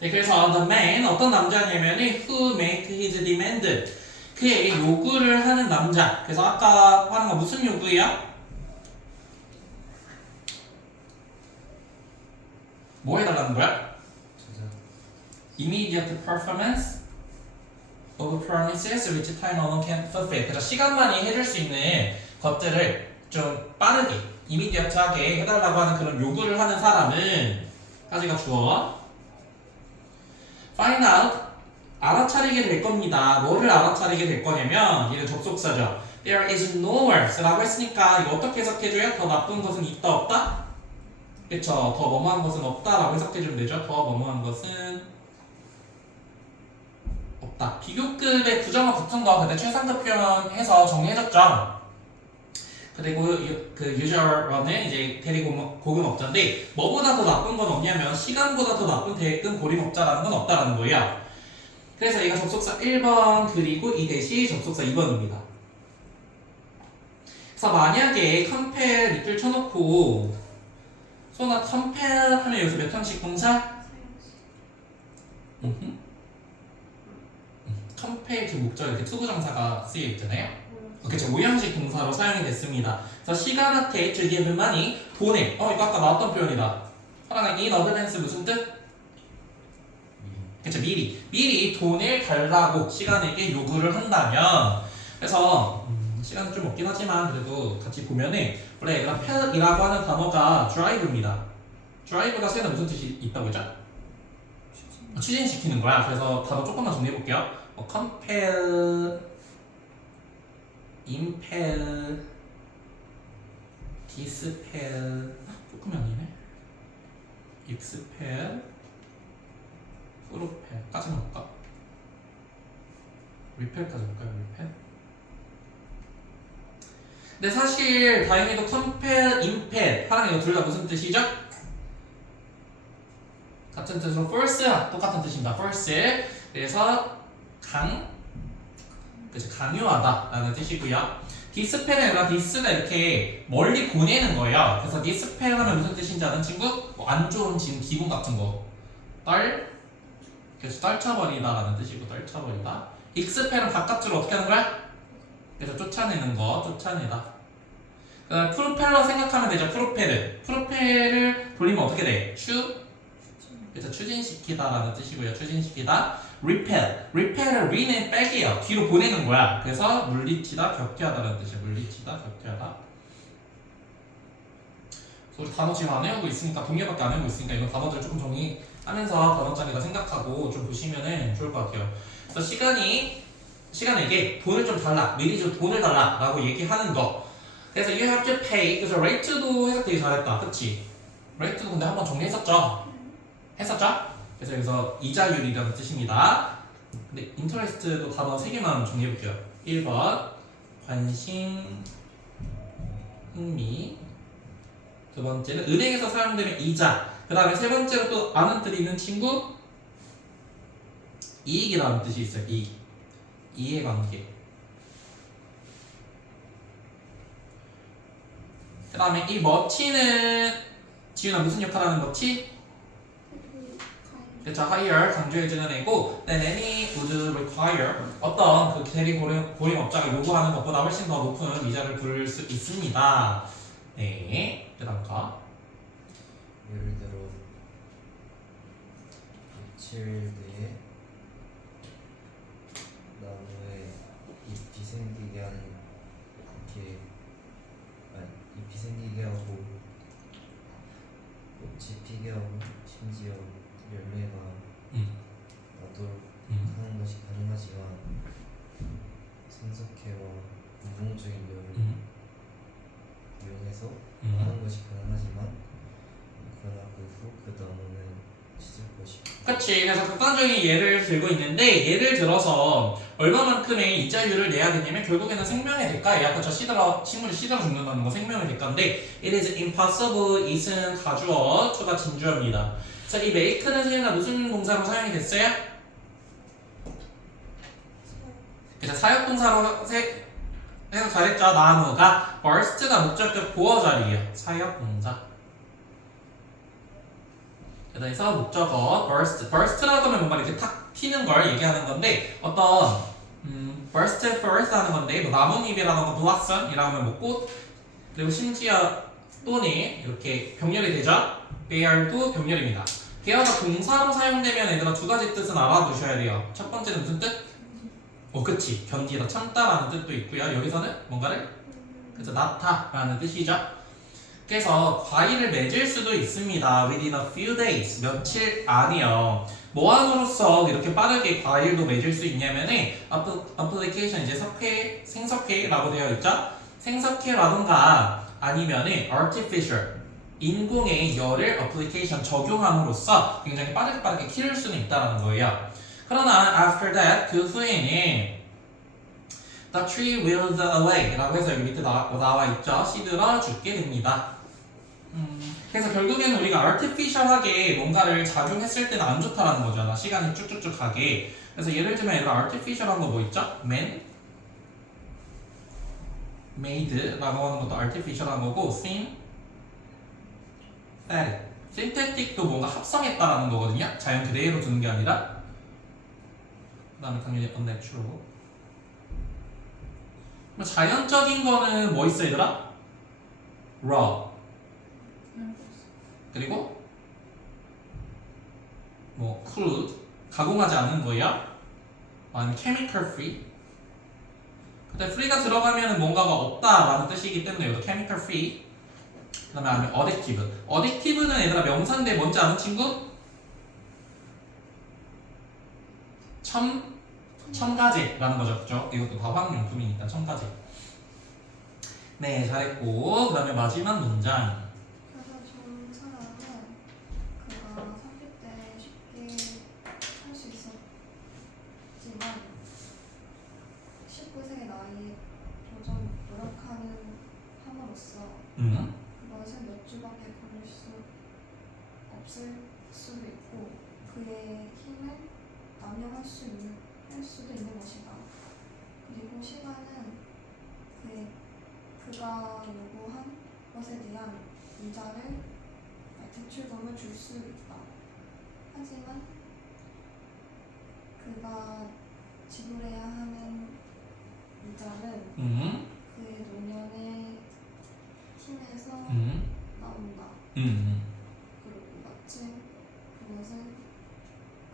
네, 그래서 the man 어떤 남자냐면은 who make his demand 그의 요구를 하는 남자. 그래서 아까 하는 거 무슨 요구야? 뭐 해달라는 거야? 제작 Immediate performance of promises which time alone can fulfill. 그래서 시간만이 해줄 수 있는 것들을 좀 빠르게, immediate하게 해달라고 하는 그런 요구를 하는 사람은 까지가 주어. Find out 알아차리게 될 겁니다. 뭐를 알아차리게 될 거냐면 얘는 접속사죠. There is no worse라고 했으니까 이거 어떻게 해석해줘요? 더 나쁜 것은 있다 없다? 그쵸? 더 뭐뭐한 것은 없다라고 해석해주면 되죠. 더 뭐뭐한 것은 없다. 비교급의 부정어 붙은 거 근데 최상급 표현해서 정리해줬죠. 그리고 그 usual은 이제 대리고금업자인데 뭐보다 더 나쁜 건 없냐면 시간보다 더 나쁜 대금 고림업자라는 건 없다라는 거예요. 그래서 얘가 접속사 1번 그리고 이 대시 접속사 2번입니다. 그래서 만약에 compare 밑줄 쳐놓고 소나 compare 하면 여기서 몇 형식 동사? compare 그 목적 이렇게 투부정사가 쓰여 있잖아요. 그쵸, 5형식 동사로 사용이 됐습니다. 그래서 시간한테 to give money 돈을 이거 아까 나왔던 표현이다. 사랑은 in advance 무슨 뜻? 그쵸, 미리 돈을 달라고 시간에게 요구를 한다면 그래서 시간은 좀 없긴 하지만 그래도 같이 보면은 원래 얘가 펠이라고 하는 단어가 drive입니다. drive가 세는 무슨 뜻이 있다고 했죠? 추진시키는 거야. 그래서 단어 조금만 정리해 볼게요. compel, impel, dispel 조금이 아니네. expel, 프로펠까지만 볼까? repel까지 볼까요? repel? 근데 사실 다행히도 compel, impel 하는 거 둘 다 무슨 뜻이죠? 같은 뜻으로 force 똑같은 뜻입니다. force 그래서 그래서 강요하다 라는 뜻이고요. dispel은 아니라 dis가 이렇게 멀리 보내는 거예요. 그래서 dispel 하면 무슨 뜻인지 아는 친구? 안 좋은 지금 기분 같은 거 그래서 떨쳐버리다 라는 뜻이고 떨쳐버리다. expel은 바깥으로 어떻게 하는 거야? 그래서 쫓아내는 거, 쫓아내다. 프로펠러 생각하면 되죠. 프로펠을 돌리면 어떻게 돼? 그래서 추진시키다 라는 뜻이고요. 추진시키다. repel은 re는 백이에요. 뒤로 보내는 거야. 그래서 물리치다, 격퇴하다 라는 뜻이에요. 물리치다, 격퇴하다. 우리 단어 지금 안 외우고 있으니까 동료밖에 안 외우고 있으니까 이거 단어들 조금 정리하면서 단어장에다 생각하고 좀 보시면은 좋을 것 같아요. 그래서 시간에게 돈을 좀 달라, 미리 좀 돈을 달라 라고 얘기하는 거. 그래서 you have to pay. 그래서 rate도 해석 되게 잘했다. 그치? rate도 근데 한번 정리했었죠? 그래서 여기서 이자율이라는 뜻입니다. 근데 interest도 단어 3개만 정리해볼게요. 1번 관심, 흥미. 두 번째는 은행에서 사용되는 이자. 그 다음에 세 번째로 또 아는 뜻이 있는 친구 이익이라는 뜻이 있어요. 이해관계. 그 다음에 이 머치는 지윤아 무슨 역할 하는 머치? 그렇죠. hire 강조해주는 애고 then any would require 어떤 그 대리 고림업자가 요구하는 것보다 훨씬 더 높은 이자를 부를 수 있습니다. 네. 그 다음 거 예를 들어 며칠 뒤에 나무에 잎이 생기게 하는 잎이 생기게 하고 꽃이 피게 하고 심지어 열매가 나도록 하는 것이 가능하지만 생석회와 운동적인 열을 이용해서 있어서 하는 것이 가능하지만 그러고 후 그 다음은 씻을 것이. 그치. 그래서 극단적인 예를 들고 있는데 예를 들어서 얼마만큼의 이자율을 내야 되냐면 결국에는 생명의 대가예요. 아까 저 식물이 시들어 죽는다는 거 생명의 대가인데 it is impossible it은 가주어, to가 진주어입니다. 자, 이 make는 세윤아 무슨 동사로 사용이 됐어요? 그쵸, 사역동사로 해서 잘했죠. 나무가 burst가 목적격 보어 자리예요. 사역동사. 그래서 목적어 burst라고 하면 뭔가 이렇게 탁 튀는 걸 얘기하는 건데 어떤 burst forth 하는 건데 뭐 나뭇잎이라던가 blossom이라고 하면 뭐 꽃, 그리고 심지어 또는 이렇게 병렬이 되죠. bear도 병렬입니다. 걔가 동사로 사용되면 얘들아 두 가지 뜻은 알아두셔야 돼요. 첫 번째는 무슨 뜻? 그치. 견디다, 참다라는 뜻도 있고요. 여기서는 뭔가를 그래서 나타라는 뜻이죠. 그래서 과일을 맺을 수도 있습니다. within a few days, 며칠 안이요. 뭐 함으로써 이렇게 빠르게 과일도 맺을 수 있냐면은 application 이제 생석회라고 되어 있죠. 생석회라던가 아니면은 artificial 인공의 열을 application 적용함으로써 굉장히 빠르게 키울 수는 있다는 거예요. 그러나 after that 그 후에는 the tree withers away 라고 해서 여기 밑에 나와 있죠. 시들어 죽게 됩니다. 그래서 결국에는 우리가 artificial하게 뭔가를 작용했을 때는 안 좋다라는 거잖아. 시간이 쭉쭉쭉 가게. 그래서 예를 들면 얘가 artificial한 거 뭐 있죠? made라고 하는 것도 artificial한 거고 synthetic도 뭔가 합성했다라는 거거든요. 자연 그대로 두는 게 아니라. 그 다음에 당연히 unnatural. 자연적인 거는 뭐 있어 얘들아? raw. 그리고 뭐 crude 가공하지 않은 거야. 아니면 chemical free. 근데 free가 들어가면 뭔가가 없다라는 뜻이기 때문에 이것도 chemical free. 그 다음에 아니면 addictive. addictive는 얘들아 명사인데 뭔지 아는 친구? 첨가제라는 거죠. 그죠? 이것도 다화학용품이니까 첨가제. 네, 잘했고 그 다음에 마지막 문장. 그래서 좋은 사람은 그가 30대 쉽게 할 수 있었지만 19세 나이에 도전 노력하는 함으로써 그것은 몇 주밖에 걸릴 수 없을 수도 있고 그의 힘을 남용할 수도 있는 것이다. 그리고 시간은 그가 요구한 것에 대한 대출금을 줄 수 있다. 하지만 그가 지불해야 하는 이자는 그의 노년의 힘에서 나온다. 그리고 마침 그것은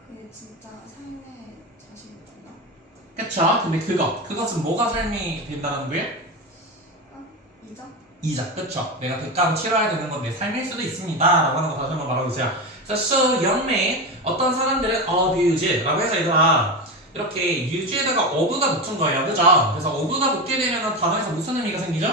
그의 진짜 삶의 자신이다. 그쵸? 근데 그것은 뭐가 삶이 된다는 거예요? 이자, 그쵸? 내가 대가로 치러야 되는 건데 삶일 수도 있습니다 라고 하는 거 다시 한번 말해보세요. So young man, 어떤 사람들은 abuse 라고 해서 얘들아 이렇게 use에다가 of가 붙은 거예요. 그죠? 그래서 of가 붙게 되면 단어에서 무슨 의미가 생기죠?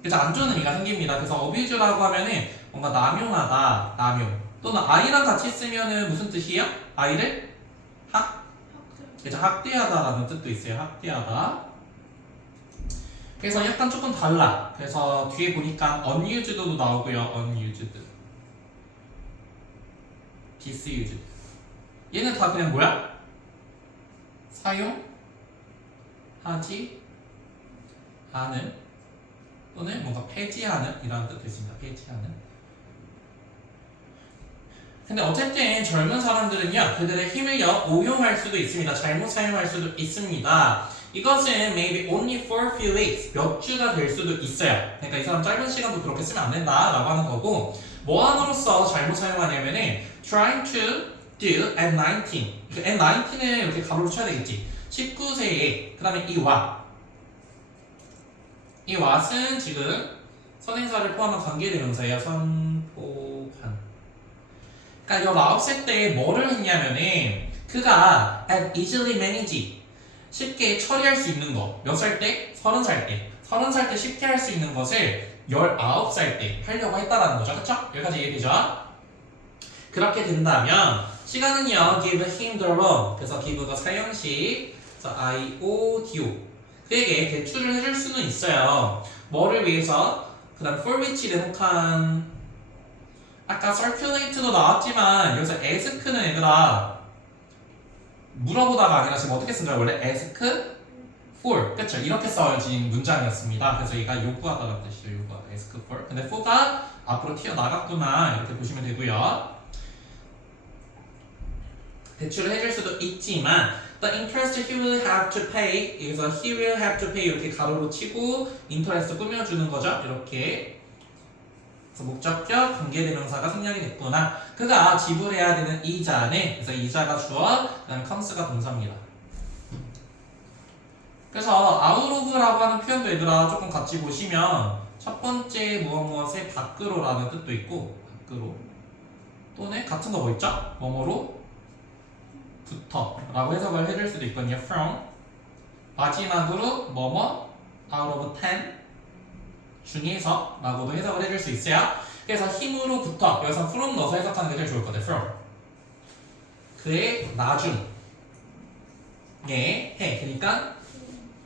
그래서 안 좋은 의미가 생깁니다. 그래서 abuse라고 하면은 뭔가 남용하다, 남용 또는 아이랑 같이 쓰면은 무슨 뜻이에요? 아이를 그래서 학대하다라는 뜻도 있어요. 학대하다. 그래서 약간 조금 달라. 그래서 뒤에 보니까 unused도 나오고요. unused, disused. 얘는 다 그냥 뭐야? 사용하지 않은 또는 뭔가 폐지하는 이라는 뜻도 있습니다. 폐지하는. 근데 어쨌든 젊은 사람들은요 그들의 힘을요 오용할 수도 있습니다. 잘못 사용할 수도 있습니다. 이것은 maybe only for a few weeks 몇 주가 될 수도 있어요. 그러니까 이 사람 짧은 시간도 그렇게 쓰면 안 된다 라고 하는 거고 뭐 함으로써 잘못 사용하냐면은 trying to do at 19 at 19을 이렇게 가로로 쳐야 되겠지. 19세에 그 다음에 이 what은 지금 선행사를 포함한 관계대명사예요. 선포한. 그러니까 19세 때 뭐를 했냐면은 그가 at easily manage 쉽게 처리할 수 있는 거. 몇 살 때? 30살 때. 30살 때 쉽게 할 수 있는 것을 19살 때 하려고 했다라는 거죠. 그쵸? 여기까지 이해되죠? 그렇게 된다면 시간은요 give him the room. 그래서 give가 사형식. 그래서 IODO. 그에게 대출을 해줄 수는 있어요. 뭐를 위해서? 그 다음 for which 레노칸 아까 circulate도 나왔지만 여기서 ask는 얘들아 물어보다가 아니라 지금 어떻게 쓴 거야? 원래 ask for. 그쵸? 이렇게 써진 문장이었습니다. 그래서 얘가 요구하다라는 뜻이죠. 요구하다. ask for. 근데 for가 앞으로 튀어나갔구나. 이렇게 보시면 되고요. 대출을 해줄 수도 있지만 the interest he will have to pay 여기서 he will have to pay 이렇게 가로로 치고 interest 꾸며주는 거죠. 이렇게 그래서 목적격 관계대명사가 생략이 됐구나. 그가 지불해야 되는 이자네. 그래서 이자가 주어 그다음에 comes가 동사입니다. 그래서 out of라고 하는 표현도 얘들아 조금 같이 보시면 첫 번째 무엇무엇의 밖으로라는 뜻도 있고 밖으로 또는 같은 거 뭐 있죠? 뭐뭐로 부터 라고 해석을 해줄 수도 있거든요. from 마지막으로 뭐뭐 out of 10 중에서 라고도 해석을 해줄 수 있어요. 그래서 힘으로부터 여기서 from 넣어서 해석하는 게 제일 좋을 거예요. from 그의 나중에 해 그러니까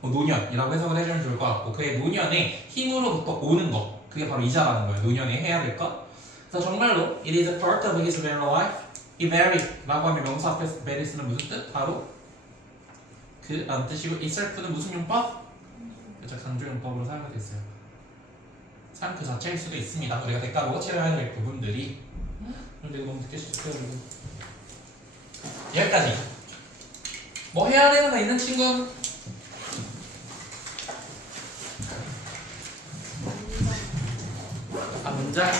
노년이라고 해석을 해주면 좋을 것 같고 그의 노년에 힘으로부터 오는 거 그게 바로 이자라는 거예요. 노년에 해야 될 것. 그래서 정말로 it is a part of his real life. 이 very 라고 하면 명사 앞에서 very는 무슨 뜻? 바로 그 라는 뜻이고 itself는 무슨 용법? 그렇죠. 강조용법으로 사용이 됐어요. 삶 그 자체일 수도 있습니다. 우리가 대가로 치러야 될 부분들이 그런데 이거 너무 듣기 싫고요. 여기까지. 뭐 해야 되는 거 있는 친구? 문장